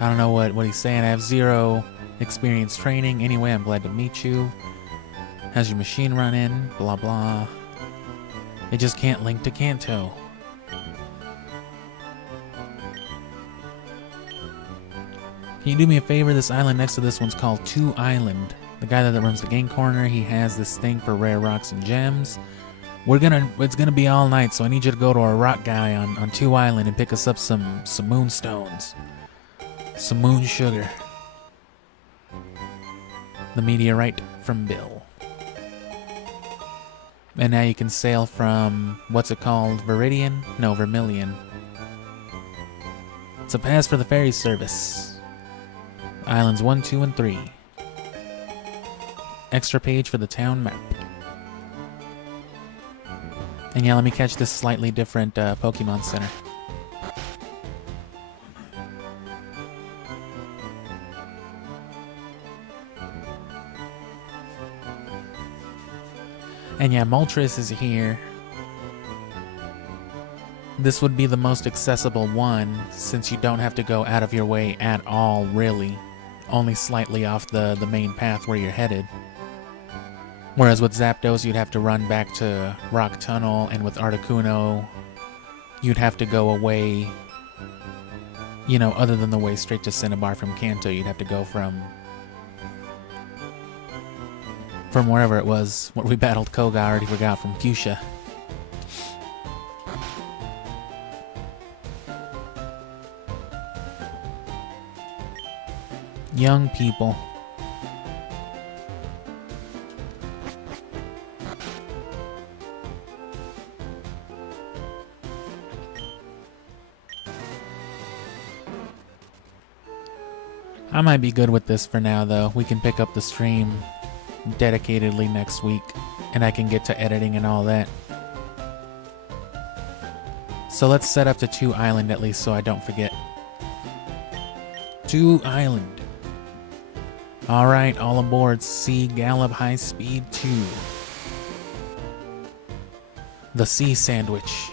I don't know what he's saying. I have 0 experience training. Anyway, I'm glad to meet you. How's your machine running? Blah, blah. It just can't link to Kanto. Can you do me a favor? This island next to this one's called 2 Island. The guy that runs the game corner, he has this thing for rare rocks and gems. It's gonna be all night, so I need you to go to our rock guy on 2 Island and pick us up some moonstones. Some moon sugar. The meteorite from Bill. And now you can sail from, what's it called? Viridian? No, Vermilion. It's a pass for the ferry service. Islands 1, 2, and 3. Extra page for the town map. And yeah, let me catch this slightly different Pokemon Center. And yeah, Moltres is here. This would be the most accessible one, since you don't have to go out of your way at all, really. Only slightly off the main path where you're headed. Whereas with Zapdos, you'd have to run back to Rock Tunnel, and with Articuno, you'd have to go away, you know, other than the way straight to Cinnabar from Kanto, you'd have to go from wherever it was, where we battled Koga, I already forgot, from Fuchsia. Young people. I might be good with this for now, though. We can pick up the stream dedicatedly next week, and I can get to editing and all that. So let's set up to 2 Island at least, so I don't forget. 2 Island. Alright, all aboard Sea Gallop High Speed 2. The Sea Sandwich.